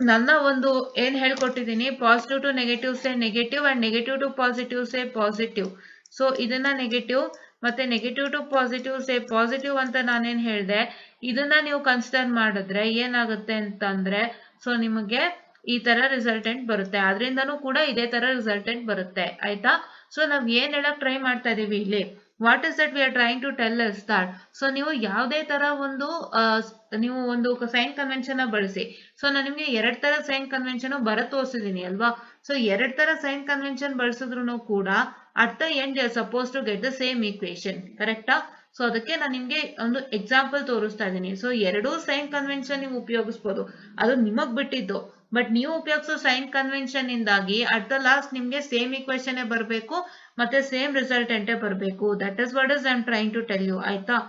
ನನ್ನ ಒಂದು ಏನ್ ಹೇಳ್ಕೊಟ್ಟಿದ್ದೀನಿ, positive to negative say negative and negative to positive say positive. So ಇದನ್ನ ನೆಗೆಟಿವ್ ಮತ್ತೆ negative to positive say positive ಅಂತ ನಾನೇನ್ ಹೇಳಿದೆ, ಇದನ್ನ ನೀವು ಕನ್ಸಿಡರ್ ಮಾಡಿದ್ರೆ ಏನಾಗುತ್ತೆ ಅಂತಂದ್ರೆ, ಸೊ ನಿಮಗೆ ಈ ತರ ರಿಸಲ್ಟೆಂಟ್ ಬರುತ್ತೆ. ಆದ್ರಿಂದನೂ ಕೂಡ ಇದೇ ತರ ರಿಸಲ್ಟೆಂಟ್ ಬರುತ್ತೆ, ಆಯ್ತಾ? ಸೊ ನಾವ್ ಏನ್ ಹೇಳಕ್ ಟ್ರೈ ಮಾಡ್ತಾ ಇದೀವಿ ಇಲ್ಲಿ, what is that we are trying to tell is that, so ನೀವು ಯಾವುದೇ ತರ ಒಂದು ನೀವು ಒಂದು ಸೈನ್ ಕನ್ವೆನ್ಷನ್ ಬಳಸಿ. ಸೊ ನಾನು ನಿಮ್ಗೆ 2 ತರ ಸೈನ್ ಕನ್ವೆನ್ಷನ್ ಬರ ತೋರಿಸಿದೀನಿ ಅಲ್ವಾ? ಸೊ 2 ತರ ಸೈನ್ ಕನ್ವೆನ್ಷನ್ ಬಳಸಿದ್ರು ಕೂಡ at the end you are suppose to get the same equation, ಕರೆಕ್ಟಾ? ಸೊ ಅದಕ್ಕೆ ನಾನು ನಿಮ್ಗೆ ಒಂದು ಎಕ್ಸಾಂಪಲ್ ತೋರಿಸ್ತಾ ಇದ್ದೀನಿ. ಸೊ 2 ಸೈನ್ ಕನ್ವೆನ್ಷನ್ ನೀವು ಉಪಯೋಗಿಸಬಹುದು, ಅದು ನಿಮಗ್ ಬಿಟ್ಟಿದ್ದು. ಬಟ್ ನೀವು ಉಪಯೋಗಿಸೋ ಸೈನ್ ಕನ್ವೆನ್ಷನ್ ಇಂದಾಗಿ ಅಟ್ ದ ಲಾಸ್ಟ್ ನಿಮ್ಗೆ ಸೇಮ್ ಈಕ್ವೇಶನ್ ಬರಬೇಕು ಮತ್ತೆ ಸೇಮ್ ರಿಸಲ್ಟೆಂಟೇ ಬರಬೇಕು. That is what is I am trying to tell you, ಆಯ್ತಾ?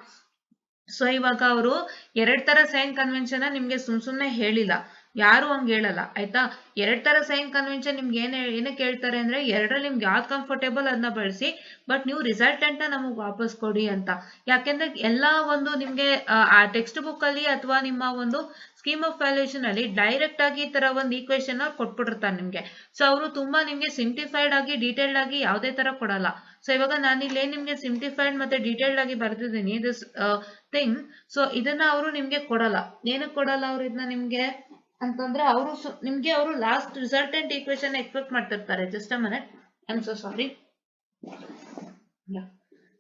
ಸೊ ಇವಾಗ ಅವರು 2 ತರ ಸೈನ್ ಕನ್ವೆನ್ಷನ್ ನಿಮ್ಗೆ ಸುಮ್ನೆ ಹೇಳಿಲ್ಲ, ಯಾರು ಹಂಗ್ ಹೇಳಲ್ಲ, ಆಯ್ತಾ? 2 ತರ ಸೈನ್ ಕನ್ವೆನ್ಷನ್ ನಿಮ್ಗೆ ಏನಕ್ಕೆ ಹೇಳ್ತಾರೆ ಅಂದ್ರೆ, ಎರಡರಲ್ಲಿ ನಿಮ್ಗೆ ಯಾವ್ದು ಕಂಫರ್ಟೇಬಲ್ ಅದನ್ನ ಬಳಸಿ, ಬಟ್ ನೀವು ರಿಸಲ್ಟೆಂಟ್ ನ ನಮಗ್ ವಾಪಸ್ ಕೊಡಿ ಅಂತ. ಯಾಕೆಂದ್ರೆ ಎಲ್ಲಾ ಒಂದು ನಿಮ್ಗೆ ಆ ಟೆಕ್ಸ್ಟ್ ಬುಕ್ ಅಲ್ಲಿ ಅಥವಾ ನಿಮ್ಮ ಒಂದು ಸ್ಕೀಮ್ ಆಫ್ ವ್ಯಾಲ್ಯೂಯೇಷನ್ ಅಲ್ಲಿ ಡೈರೆಕ್ಟ್ ಆಗಿ ಈ ತರ ಒಂದು ಈಕ್ವೇಶನ್ ಕೊಟ್ಬಿಟ್ಟಿರ್ತಾರೆ ನಿಮ್ಗೆ. ಸೊ ಅವರು ತುಂಬಾ ನಿಮ್ಗೆ ಸಿಂಪ್ಲಿಫೈಡ್ ಆಗಿ ಡೀಟೇಲ್ಡ್ ಆಗಿ ಯಾವುದೇ ತರ ಕೊಡಲ್ಲ. ಸೊ ಇವಾಗ ನಾನು ಇಲ್ಲಿ ನಿಮ್ಗೆ ಸಿಂಪ್ಲಿಫೈಡ್ ಮತ್ತೆ ಡೀಟೇಲ್ಡ್ ಆಗಿ ಬರ್ತಿದ್ದೀನಿ ದಿಸ್ ಥಿಂಗ್. ಸೊ ಇದನ್ನ ಅವರು ನಿಮ್ಗೆ ಕೊಡಲ್ಲ. ಏನಕ್ಕೆ ಕೊಡಲ್ಲ ಅವ್ರು ಇದನ್ನ ನಿಮ್ಗೆ ಅಂತಂದ್ರೆ, ಅವರು ನಿಮ್ಗೆ ಅವರು ಲಾಸ್ಟ್ ರಿಸಲ್ಟೆಂಟ್ ಈಕ್ವೇಶನ್ ಎಕ್ಸ್ಪೆಕ್ಟ್ ಮಾಡ್ತಿರ್ತಾರೆ. Just a minute, I am so sorry.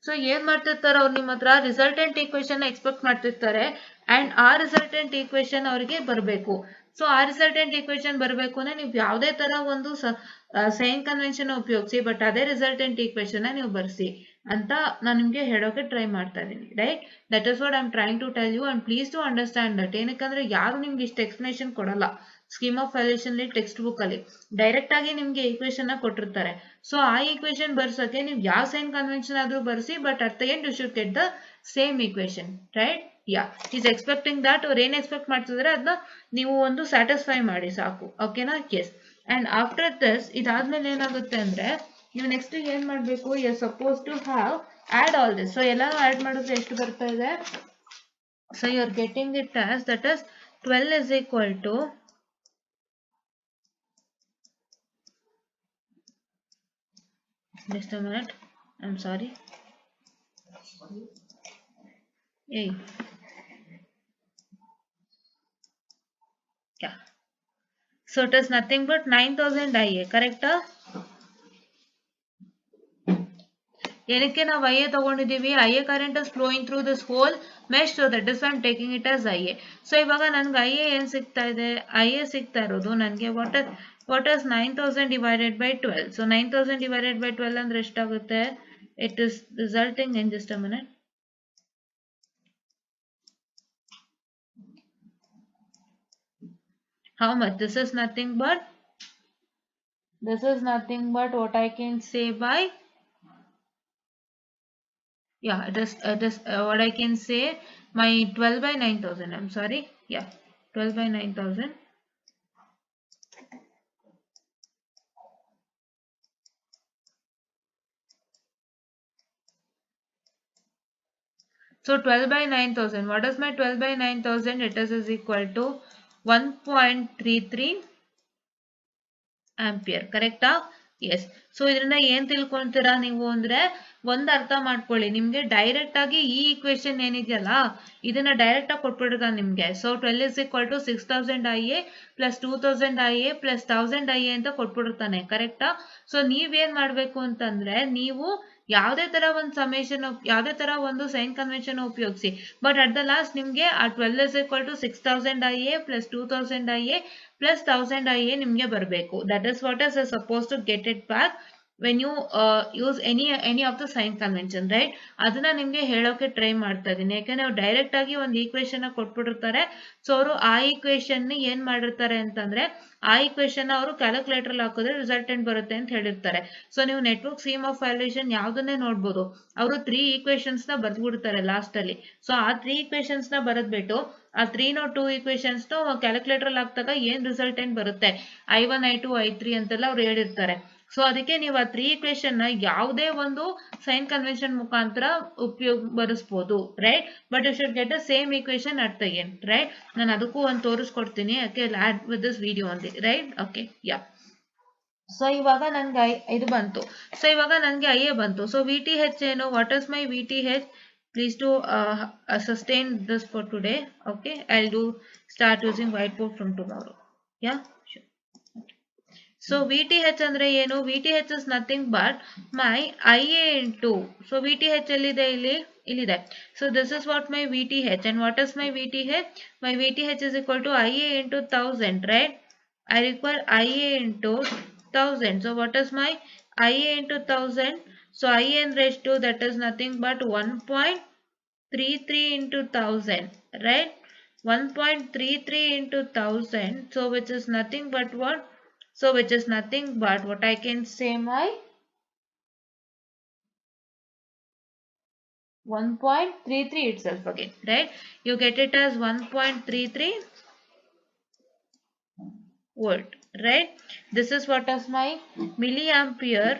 So ಏನ್ ಮಾಡ್ತಿರ್ತಾರೆ ಅವ್ರು, ನಿಮ್ಮ ಹತ್ರ ರಿಸಲ್ಟೆಂಟ್ ಈಕ್ವೇಶನ್ ಎಕ್ಸ್ಪೆಕ್ಟ್ ಮಾಡ್ತಿರ್ತಾರೆ ಅಂಡ್ ಆ ರಿಸಲ್ಟೆಂಟ್ ಈಕ್ವೇಶನ್ ಅವರಿಗೆ ಬರಬೇಕು. ಸೊ ಆ ರಿಸಲ್ಟೆಂಟ್ ಈಕ್ವೇಶನ್ ಬರಬೇಕು ಅಂದ್ರೆ ನೀವು ಯಾವುದೇ ತರ ಒಂದು ಸೈನ್ ಕನ್ವೆನ್ಷನ್ ಉಪಯೋಗಿಸಿ, ಬಟ್ ಅದೇ ರಿಸಲ್ಟೆಂಟ್ ಈಕ್ವೇಶನ್ ನೀವು ಬರ್ಸಿ ಅಂತ ನಾನು ನಿಮ್ಗೆ ಹೇಳೋಕೆ ಟ್ರೈ ಮಾಡ್ತಾ ಇದ್ದೀನಿ, right? That is what I am trying to tell you and please to understand that. ಏನಕ್ಕಂದ್ರೆ ಯಾರು ನಿಮ್ಗೆ ಇಷ್ಟು ಎಕ್ಸ್ಪ್ಲನೇಷನ್ ಕೊಡಲ್ಲ scheme of valuation text book ಅಲ್ಲಿ. ಡೈರೆಕ್ಟ್ ಆಗಿ ನಿಮ್ಗೆ ಈಕ್ವೇಶನ್ ಕೊಟ್ಟಿರ್ತಾರೆ. ಸೊ ಆ ಈಕ್ವೇಶನ್ ಬರ್ಸೋಕೆ ನೀವು ಯಾವ ಸೈನ್ ಕನ್ವೆನ್ಷನ್ ಆದ್ರೂ ಬರ್ಸಿ, but at the end you should get the same equation, right? Ya, is expecting that. ಅವ್ರು ಏನ್ ಎಕ್ಸ್ಪೆಕ್ಟ್ ಮಾಡ್ತಿದ್ರೆ ಅದನ್ನ ನೀವು ಒಂದು ಸ್ಯಾಟಿಸ್ಫೈ ಮಾಡಿ ಸಾಕು, ಓಕೆನಾ? ಎಸ್. ಅಂಡ್ ಆಫ್ಟರ್ ದಿಸ್ ಇದಾದ್ಮೇಲೆ ಏನಾಗುತ್ತೆ ಅಂದ್ರೆ, ನೀವು ನೆಕ್ಸ್ಟ್ ಏನ್ ಮಾಡ್ಬೇಕು, you are suppose to have add all this. So ಎಲ್ಲ ಆಡ್ ಮಾಡಿದ್ರೆ ಎಷ್ಟು ಬರ್ತಾ ಇದೆ? So you are getting it as that is 12 is equal to just a minute, I'm sorry. Hey. Yeah. So it is nothing but 9000 IA, correct? ಏನಕ್ಕೆ ನಾವು IA ತಗೊಂಡಿದ್ದೀವಿ? IA current is flowing through this whole mesh, so that is why I am taking it as IA. So ಇವಾಗ ನನಗೆ IA ಏನು ಸಿಗ್ತಾ ಇದೆ? IA ಸಿಗ್ತಾ ಇರೋದು ನನಗೆ what is 9000 divided by 12. So 9000 divided by 12 ಅಂದ್ರೆ ಎಷ್ಟಾಗುತ್ತೆ? It is resulting in, just a minute. How much? This is nothing but what I can say by, yeah, it is what I can say, my 12 by 9000. I'm sorry. Yeah, 12 by 9000. So 12 by 9000. What is my 12 by 9000? It is equal to 1.33 ampere. Correct? Yes. So ಇದರಿಂದ ಏನ್ ತಿಳ್ಕೊಂತೀರಾ ನೀವು ಅಂದ್ರೆ, ಒಂದು ಅರ್ಥ ಮಾಡ್ಕೊಳ್ಳಿ, ನಿಮ್ಗೆ direct ಆಗಿ ಈ ಈಕ್ವೇಶನ್ ಏನಿದೆಯಲ್ಲ ಇದನ್ನ ಡೈರೆಕ್ಟ್ ಆಗಿ ಕೊಟ್ಬಿಡ್ತಾನೆ ನಿಮ್ಗೆ. So 12 is equal to 6000 IA plus 2000 IA plus 1000 IA ಅಂತ ಕೊಟ್ಬಿಡ್ತಾನೆ, ಕರೆಕ್ಟಾ? ಸೊ ನೀವೇನ್ ಮಾಡ್ಬೇಕು ಅಂತಂದ್ರೆ, ನೀವು ಯಾವುದೇ ತರ ಒಂದು ಸಮೇಶನ್, ಯಾವುದೇ ತರ ಒಂದು ಸೈನ್ ಕನ್ವೆನ್ಷನ್ ಉಪಯೋಗಿಸಿ, ಬಟ್ ಅಟ್ ದ ಲಾಸ್ಟ್ ನಿಮ್ಗೆ ಆ 12 is equal to 6000 IA plus 2000 IA plus 1000 IA ನಿಮ್ಗೆ ಬರಬೇಕು. That is what is suppose to get it back when you use any of the sign convention, right? ಅದನ್ನ ನಿಮ್ಗೆ ಹೇಳೋಕೆ try ಮಾಡ್ತಾ ಇದೀನಿ, ಯಾಕಂದ್ರೆ ಅವ್ರು ಡೈರೆಕ್ಟ್ ಆಗಿ ಒಂದು ಈಕ್ವೇಶನ್ ಕೊಟ್ಬಿಟ್ಟಿರ್ತಾರೆ. ಸೊ ಅವರು ಆ ಈಕ್ವೇಶನ್ ಏನ್ ಮಾಡಿರ್ತಾರೆ ಅಂತಂದ್ರೆ, ಆ ಈಕ್ವೇಶನ್ ಅವರು ಕ್ಯಾಲ್ಕುಲೇಟರ್ ಹಾಕಿದ್ರೆ ರಿಸಲ್ಟೆಂಟ್ ಬರುತ್ತೆ ಅಂತ ಹೇಳಿರ್ತಾರೆ. ಸೊ ನೀವು ನೆಟ್ವರ್ಕ್ ಸ್ಕೀಮ್ ಆಫ್ ವ್ಯಾಲ್ಯೂಯೇಷನ್ ಯಾವ್ದನ್ನೇ ನೋಡ್ಬೋದು, ಅವರು 3 ಈಕ್ವೇಶನ್ಸ್ ನ ಬರ್ದ್ಬಿಡ್ತಾರೆ ಲಾಸ್ಟ್ ಅಲ್ಲಿ. ಸೊ ಆ 3 ಈಕ್ವೇಶನ್ಸ್ ನ ಬರೆದ್ಬಿಟ್ಟು ಆ 3 ಈಕ್ವೇಶನ್ಸ್ ಕ್ಯಾಲ್ಕುಲೇಟರ್ ಹಾಕ್ದಾಗ ಏನ್ ರಿಸಲ್ಟೆಂಟ್ ಬರುತ್ತೆ, I1 I2 I3 ಅಂತೆಲ್ಲ ಅವ್ರು ಹೇಳಿರ್ತಾರೆ. ಸೊ ಅದಕ್ಕೆ ನೀವು ಆ 3 ಈಕ್ವೇಶನ್ ನ ಯಾವುದೇ ಒಂದು ಸೈನ್ ಕನ್ವೆನ್ಷನ್ ಮುಖಾಂತರ ಬರೆಸಬಹುದು, right? But you should get the same equation at the end, right? ನಾನು ಅದಕ್ಕೂ ಒಂದು ತೋರಿಸ್ಕೊಡ್ತೀನಿ, okay, add with this video only, right? Okay, yeah. So ಇವಾಗ ನನ್ಗೆ ಇದು ಬಂತು. ಸೊ ಇವಾಗ ನನ್ಗೆ IA ಬಂತು. ಸೊ VTH ಏನು, what is my VTH? Please do sustain this for today. Okay, I'll do start using whiteboard from tomorrow. Yeah, sure. So VTH andre ಏನು, VTH is nothing but my IA into, so VTH ಎಲ್ಲಿದೆ, ಇಲ್ಲಿದೆ. So this is what my VTH, and what is my VTH? My VTH is equal to IA into 1000, right? I require IA into 1000. So what is my IA into 1000? So IN raised to, that is nothing but 1.33 into 1000, right? 1.33 into 1000. So which is nothing but what? So which is nothing but what I can say, my 1.33 itself again, right? You get it as 1.33 volt, right? This is what is my milliampere,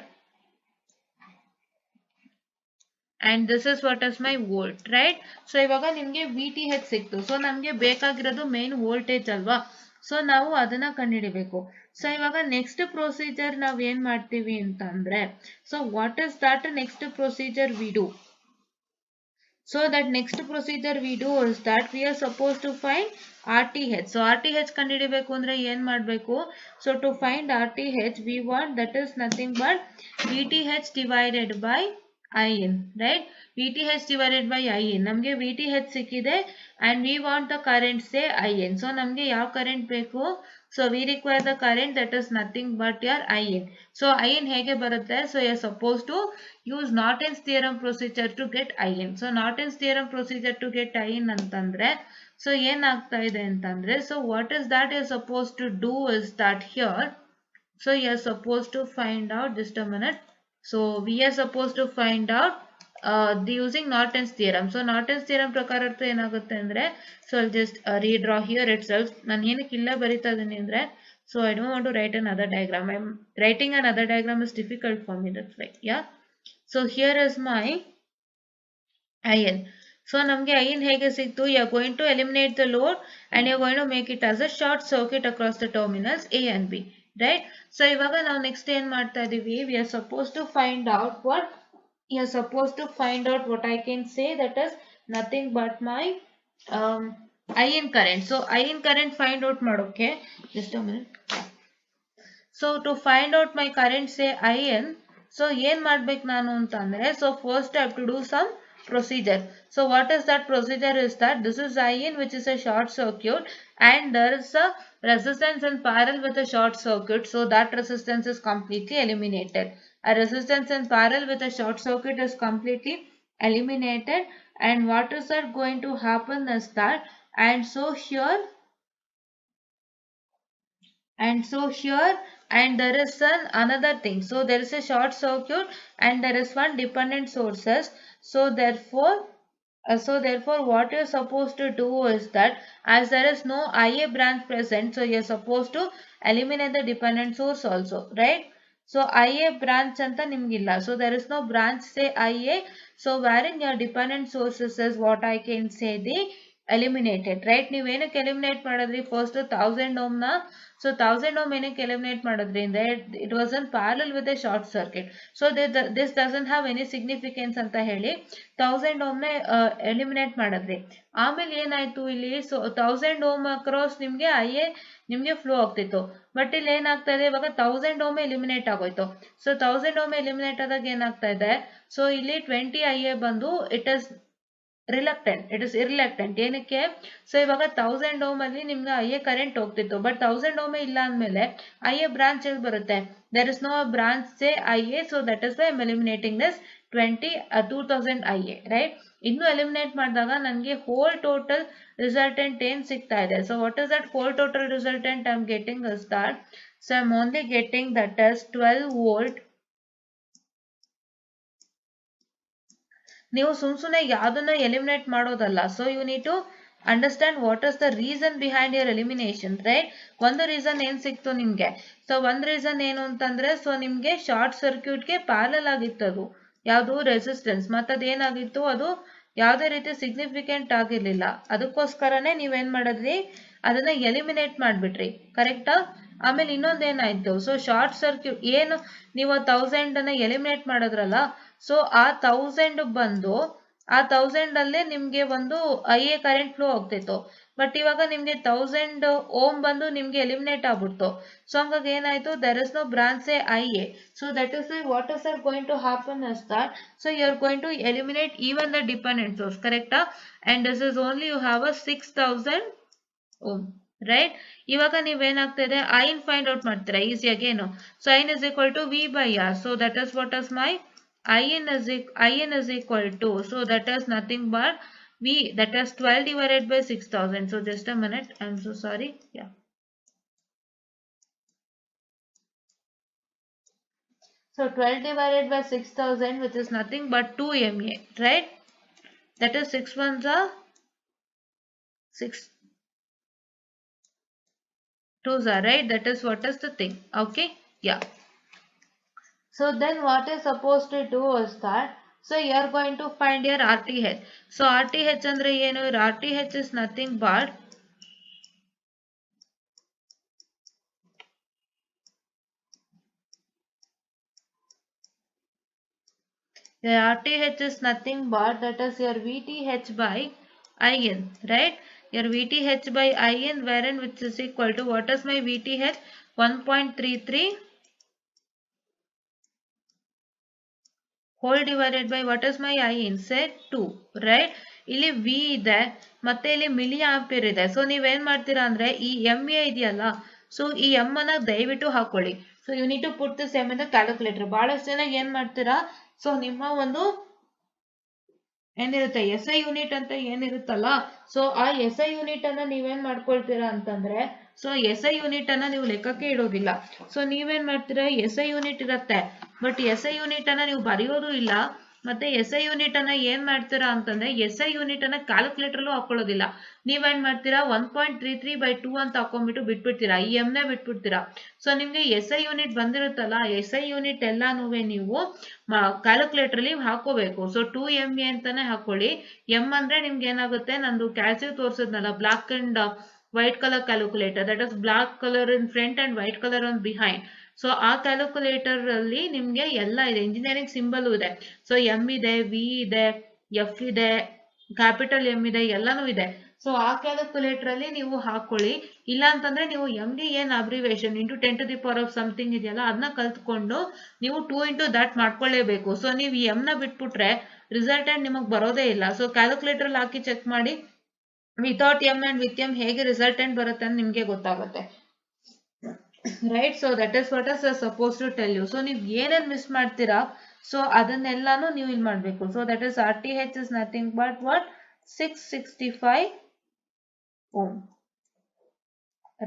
and this is what is my volt, right? So ಇವಾಗ ನಿಮಗೆ VTH ಸಿಕ್ತು. So ನಮಗೆ ಬೇಕಾಗಿರೋದು main voltage ಅಲ್ವಾ? So ನಾವು ಅದನ್ನ ಕಂಡುಹಿಡಿಬೇಕು. So ಇವಾಗ ನೆಕ್ಸ್ಟ್ ಪ್ರೊಸೀಜರ್ ನಾವ್ ಏನ್ ಮಾಡ್ತೀವಿ ಅಂತಂದ್ರೆ, so what is that next procedure we do? So that next procedure we do is that we are supposed to find RTH. So RTH ಕಂಡುಹಿಡಿಬೇಕು ಅಂದ್ರೆ ಏನ್ ಮಾಡಬೇಕು? So to find RTH we want, that is nothing but VTH divided by IN, right? VTH divided by IN. ನಮಗೆ VTH ಸಿಕ್ಕಿದೆ and we want the current, say IN. So ನಮಗೆ ಯಾವ current ಬೇಕು? So we require the current, that is nothing but your IN. So IN ಹೇಗೆ ಬರುತ್ತೆ? So you are supposed to use Norton's theorem procedure to get IN. So Norton's theorem procedure to get IN ಅಂತಂದ್ರೆ, so ಏನಾಗ್ತಾ ಇದೆ ಅಂತಂದ್ರೆ, so what is that you are supposed to do is that here, so you are supposed to find out, just a minute. So we are supposed to find out using Norton's theorem. So Norton's theorem ಪ್ರಕಾರ ಏನಾಗುತ್ತೆ ಅಂದ್ರೆ, so I'll just redraw here itself. ನಾನು ಏನಕ್ಕೆ ಇಲ್ಲ ಬರಿತಾ ಇದೀನಿ ಅಂದ್ರೆ, so I don't want to write another diagram. I'm writing another diagram is difficult for me, that's why. Yeah. So here is my IN. So ನಮಗೆ IN ಹೇಗೆ ಸಿಕ್ತು? You are going to eliminate the load and you are going to make it as a short circuit across the terminals A and B, right? So ಇವಾಗ ನಾವು next ಏನ್ ಮಾಡ್ತಾ ಇದೀವಿ? We are supposed to find out what? You are supposed to find out what I can say, that is nothing but my IN current. So IN current find out ಮಾಡೋಕೆ, just a minute. So to find out my current, say IN, so ಏನ್ ಮಾಡ್ಬೇಕು ನಾನು ಅಂತಂದ್ರೆ, so first I have to do some procedure. So what is that procedure? Is that this is IN, which is a short circuit, and there is a resistance in parallel with a short circuit, so that resistance is completely eliminated. A resistance in parallel with a short circuit is completely eliminated, and what is that going to happen is that, and so here and there is another thing. So there is a short circuit and there is one dependent sources. So therefore what you are supposed to do is that, as there is no IA branch present, so you are supposed to eliminate the dependent source also, right? So IA branch anta nimgilla, so there is no branch, say IA. So wherein your dependent sources is what I can say, the eliminated, right? ನೀವು ಏನಕ್ಕೆ eliminate ಮಾಡಿದ್ರಿ first 1000 ohm ನ. So 1000 ohm ಏನಕ್ಕೆ eliminate ಮಾಡಿದ್ರಿ ಅಂದ್ರೆ it was an parallel with A short circuit. So this doesn't have any significance ಅಂತ ಹೇಳಿ 1000 ohm ನ ಎಲಿಮಿನೇಟ್ ಮಾಡಿದ್ರಿ. ಆಮೇಲೆ ಏನಾಯ್ತು ಇಲ್ಲಿ, ಸೊ 1000 ohm ಅಕ್ರಾಸ್ ನಿಮ್ಗೆ ನಿಮ್ಗೆ ಫ್ಲೋ ಆಗ್ತಿತ್ತು. ಬಟ್ ಇಲ್ಲಿ ಏನಾಗ್ತಾ ಇದೆ ಇವಾಗ 1000 ohm ಎಲಿಮಿನೇಟ್ ಆಗೋಯ್ತು. ಸೊ 1000 ohm ಎಲಿಮಿನೇಟ್ ಆದಾಗ ಏನಾಗ್ತಾ ಇದೆ, ಸೊ ಇಲ್ಲಿ 20 IA ಬಂದು ಇಟ್ ಇಸ್ ಇರ್ರಿಲಕ್ಟೆಂಟ್ ಏನಕ್ಕೆ, ಸೊ ಇವಾಗ 1000 ohm ಅಲ್ಲಿ ನಿಮ್ಗೆ IA ಕರೆಂಟ್ ಹೋಗ್ತಿತ್ತು. ಬಟ್ 1000 ohm ಇಲ್ಲ ಅಂದ್ಮೇಲೆ IA ಬ್ರಾಂಚ್ ಎಲ್ಲಿ ಬರುತ್ತೆ, there is no branch say IA, so that is why I am eliminating this 2000 IA, right? ಇನ್ನು ಎಲಿಮಿನೇಟ್ ಮಾಡಿದಾಗ ನನಗೆ ಹೋಲ್ ಟೋಟಲ್ ರಿಸಲ್ಟೆಂಟ್ ಏನ್ ಸಿಗ್ತಾ ಇದೆ. So what is that whole total resultant I am getting is that, so I am only getting that is 12 volt. ನೀವು ಸುಮ್ನೆ ಯಾವ್ದನ್ನ eliminate ಮಾಡೋದಲ್ಲ. So you need to understand what is the reason behind your elimination, right? ಒಂದು reason ಏನ್ ಸಿಕ್ತು ನಿಮ್ಗೆ, so ಒಂದ್ reason ಏನು ಅಂತಂದ್ರೆ, ಸೊ ನಿಮ್ಗೆ ಶಾರ್ಟ್ ಸರ್ಕ್ಯೂಟ್ಗೆ ಪ್ಯಾರಲಲ್ ಆಗಿತ್ತು ಅದು ಯಾವುದು ರೆಸಿಸ್ಟೆನ್ಸ್, ಮತ್ತದೇನಾಗಿತ್ತು ಅದು ಯಾವುದೇ ರೀತಿ ಸಿಗ್ನಿಫಿಕೆಂಟ್ ಆಗಿರ್ಲಿಲ್ಲ. ಅದಕ್ಕೋಸ್ಕರನೇ ನೀವೇನ್ ಮಾಡಿದ್ರಿ, ಅದನ್ನ ಎಲಿಮಿನೇಟ್ ಮಾಡ್ಬಿಟ್ರಿ, ಕರೆಕ್ಟಾ? ಆಮೇಲೆ ಇನ್ನೊಂದೇನಾಯ್ತು, ಸೊ ಶಾರ್ಟ್ ಸರ್ಕ್ಯೂಟ್ ಏನು ನೀವು 1000 ಅನ್ನ ಎಲಿಮಿನೇಟ್ ಮಾಡಿದ್ರಲ್ಲ, ಸೊ ಆ 1000 ಬಂದು ಆ 1000 ಅಲ್ಲೇ ನಿಮ್ಗೆ ಒಂದು IA ಕರೆಂಟ್ ಫ್ಲೋ ಆಗ್ತಿತ್ತು. ಬಟ್ ಇವಾಗ ನಿಮ್ಗೆ 1000 ohm ಬಂದು ನಿಮ್ಗೆ ಎಲಿಮಿನೇಟ್ ಆಗ್ಬಿಡ್ತು. ಸೊ ಹಂಗಾಗಿ ಏನಾಯ್ತು, there is no branch say IA. So that is why what is going to happen is that, so you are going to eliminate even the dependent source, correct? And this is only you have a 6000 ohm, right? ಇವಾಗ ನೀವೇನಾಗ್ತಿದೆ ಐನ್ find out ಮಾಡ್ತೀರಾ ಈಸಿಯಾಗಿ ಏನು, so I N is equal to V by R. So that is what is my IN is equal to, so that is nothing but V, that is 12 divided by 6000. So just a minute, I'm so sorry. Yeah, so 12 divided by 6000, which is nothing but 2 MA, right? That is 6 ones are 6 2s are, right? That is what is the thing. Okay, yeah. So then what is supposed to do is that, so you are going to find your RTH. So RTH andre ಏನು, RTH is nothing but your RTH is nothing but that is your VTH by IN, right? Your VTH by IN, wherein which is equal to, what is my VTH, 1.33 whole divided by what is my IN, say 2, right? ಇಲ್ಲಿ V ಇದೆ ಮತ್ತೆ ಇಲ್ಲಿ milli ampere ಇದೆ. So ನೀವೇನ್ ಮಾಡ್ತೀರಾ ಅಂದ್ರೆ ಈ MA ಇದೆಯಲ್ಲ, ಸೊ ಈ M ಅನ್ನ ದಯವಿಟ್ಟು ಹಾಕೊಳ್ಳಿ. So you need to put this M in the calculator. ಬಹಳಷ್ಟು ಜನ ಏನ್ ಮಾಡ್ತೀರಾ, ಸೊ ನಿಮ್ಮ ಒಂದು ಏನಿರುತ್ತೆ SI ಯೂನಿಟ್ ಅಂತ ಏನಿರುತ್ತಲ್ಲ, ಸೊ ಆ SI ಯೂನಿಟ್ ಅನ್ನ ನೀವೇನ್ ಮಾಡ್ಕೊಳ್ತೀರಾ ಅಂತಂದ್ರೆ, ಸೊ SI ಯೂನಿಟ್ ಅನ್ನ ನೀವು ಲೆಕ್ಕಕ್ಕೆ ಇಡೋದಿಲ್ಲ. ಸೊ ನೀವೇನ್ ಮಾಡ್ತೀರಾ, SI ಯೂನಿಟ್ ಇರುತ್ತೆ, ಬಟ್ SI ಯೂನಿಟ್ ಅನ್ನ ನೀವು ಬರೆಯೋದು ಇಲ್ಲ. ಮತ್ತೆ SI ಯೂನಿಟ್ ಅನ್ನ ಏನ್ ಮಾಡ್ತೀರಾ ಅಂತಂದ್ರೆ, SI ಯೂನಿಟ್ ಅನ್ನ ಕ್ಯಾಲ್ಕುಲೇಟರ್ ಹಾಕೊಳ್ಳೋದಿಲ್ಲ. ನೀವೇನ್ ಮಾಡ್ತೀರಾ, 1.33 by 2 ಅಂತ ಹಾಕೊಂಡ್ಬಿಟ್ಟು ಬಿಟ್ಬಿಡ್ತೀರಾ, ಈ M ನೇ ಬಿಟ್ಬಿಡ್ತೀರಾ. ಸೊ ನಿಮ್ಗೆ SI ಯೂನಿಟ್ ಬಂದಿರುತ್ತಲ್ಲ, SI ಯೂನಿಟ್ ಎಲ್ಲಾನು ನೀವು ಕ್ಯಾಲ್ಕುಲೇಟರ್ ಅಲ್ಲಿ ಹಾಕೋಬೇಕು. ಸೊ 2 MA ಅಂತಾನೆ ಹಾಕೊಳ್ಳಿ. M ಅಂದ್ರೆ ನಿಮ್ಗೆ ಏನಾಗುತ್ತೆ, ನಂದು ಕ್ಯಾಲ್ಸಿಯಂ ತೋರಿಸಿದ್ನಲ್ಲ black and white colour calculator, that is black colour in front and white colour on behind. So ಆ ಕ್ಯಾಲ್ಕುಲೇಟರ್ ಅಲ್ಲಿ ನಿಮ್ಗೆ ಎಲ್ಲ ಇದೆ, ಇಂಜಿನಿಯರಿಂಗ್ ಸಿಂಬಲ್ ಇದೆ. ಸೊ M ಇದೆ, V ಇದೆ, F ಇದೆ, ಕ್ಯಾಪಿಟಲ್ M ಇದೆ, ಎಲ್ಲಾನು ಇದೆ. ಸೊ ಆ ಕ್ಯಾಲ್ಕುಲೇಟರ್ ಅಲ್ಲಿ ನೀವು ಹಾಕೊಳ್ಳಿ. ಇಲ್ಲ ಅಂತಂದ್ರೆ ನೀವು MD ಏನ್ abbreviation into 10 to the power of something ಇದೆಯಲ್ಲ, ಅದನ್ನ ಕಲ್ತ್ಕೊಂಡು ನೀವು 2 into that ಮಾಡ್ಕೊಳ್ಳೇಬೇಕು. ಸೊ ನೀವು ಈ M ನ ಬಿಟ್ಬಿಟ್ರೆ ರಿಸಲ್ಟೆಂಟ್ ನಿಮಗ್ ಬರೋದೇ ಇಲ್ಲ. ಸೊ ಕ್ಯಾಲ್ಕುಲೇಟರ್ ಅಲ್ಲಿ ಹಾಕಿ ಚೆಕ್ ಮಾಡಿ, without M and with M ಹೇಗೆ ರಿಸಲ್ಟೆಂಟ್ ಬರುತ್ತೆ ಅಂತ ನಿಮ್ಗೆ ಗೊತ್ತಾಗುತ್ತೆ, right? So that is what is suppose to tell you. So ನೀವು ಏನೇನ್ ಮಿಸ್ ಮಾಡ್ತೀರಾ, ಸೊ ಅದನ್ನೆಲ್ಲಾನು ನೀವು ಇಲ್ಲಿ ಮಾಡ್ಬೇಕು. So that is RTH is nothing but what, 665 ohm,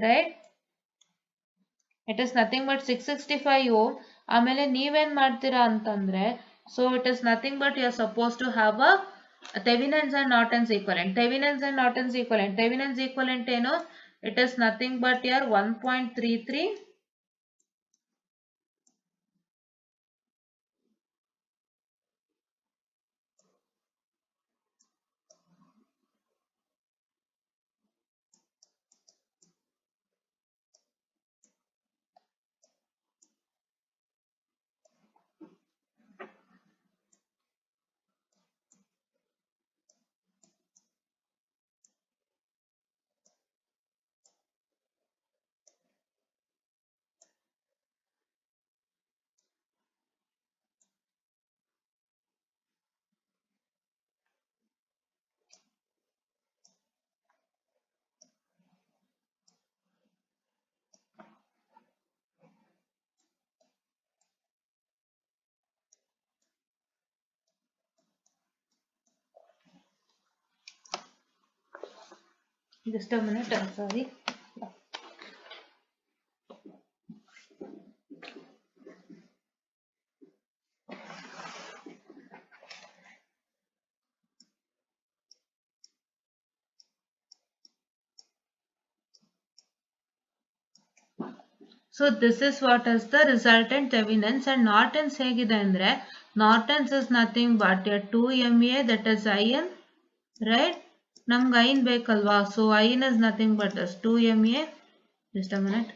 right? It is nothing but 665 ohm. ಆಮೇಲೆ ನೀವೇನ್ ಮಾಡ್ತೀರಾ ಅಂತಂದ್ರೆ, so it is nothing but you are suppose to have a Thevinens and nortons equivalent. Thevinens and nortons equivalent. Thevinens equivalent ಏನು, it is nothing but your 1.33 Just a minute, I'm sorry. So this is what is the resultant Thevinens, and nortons ಹೇಗಿದೆ ಅಂದ್ರೆ nortons is nothing but a 2 MA, that is iron, right? ನಮ್ಗೆ iron ಬೇಕಲ್ವಾ, so iron is nothing but this 2 MA. Just a minute.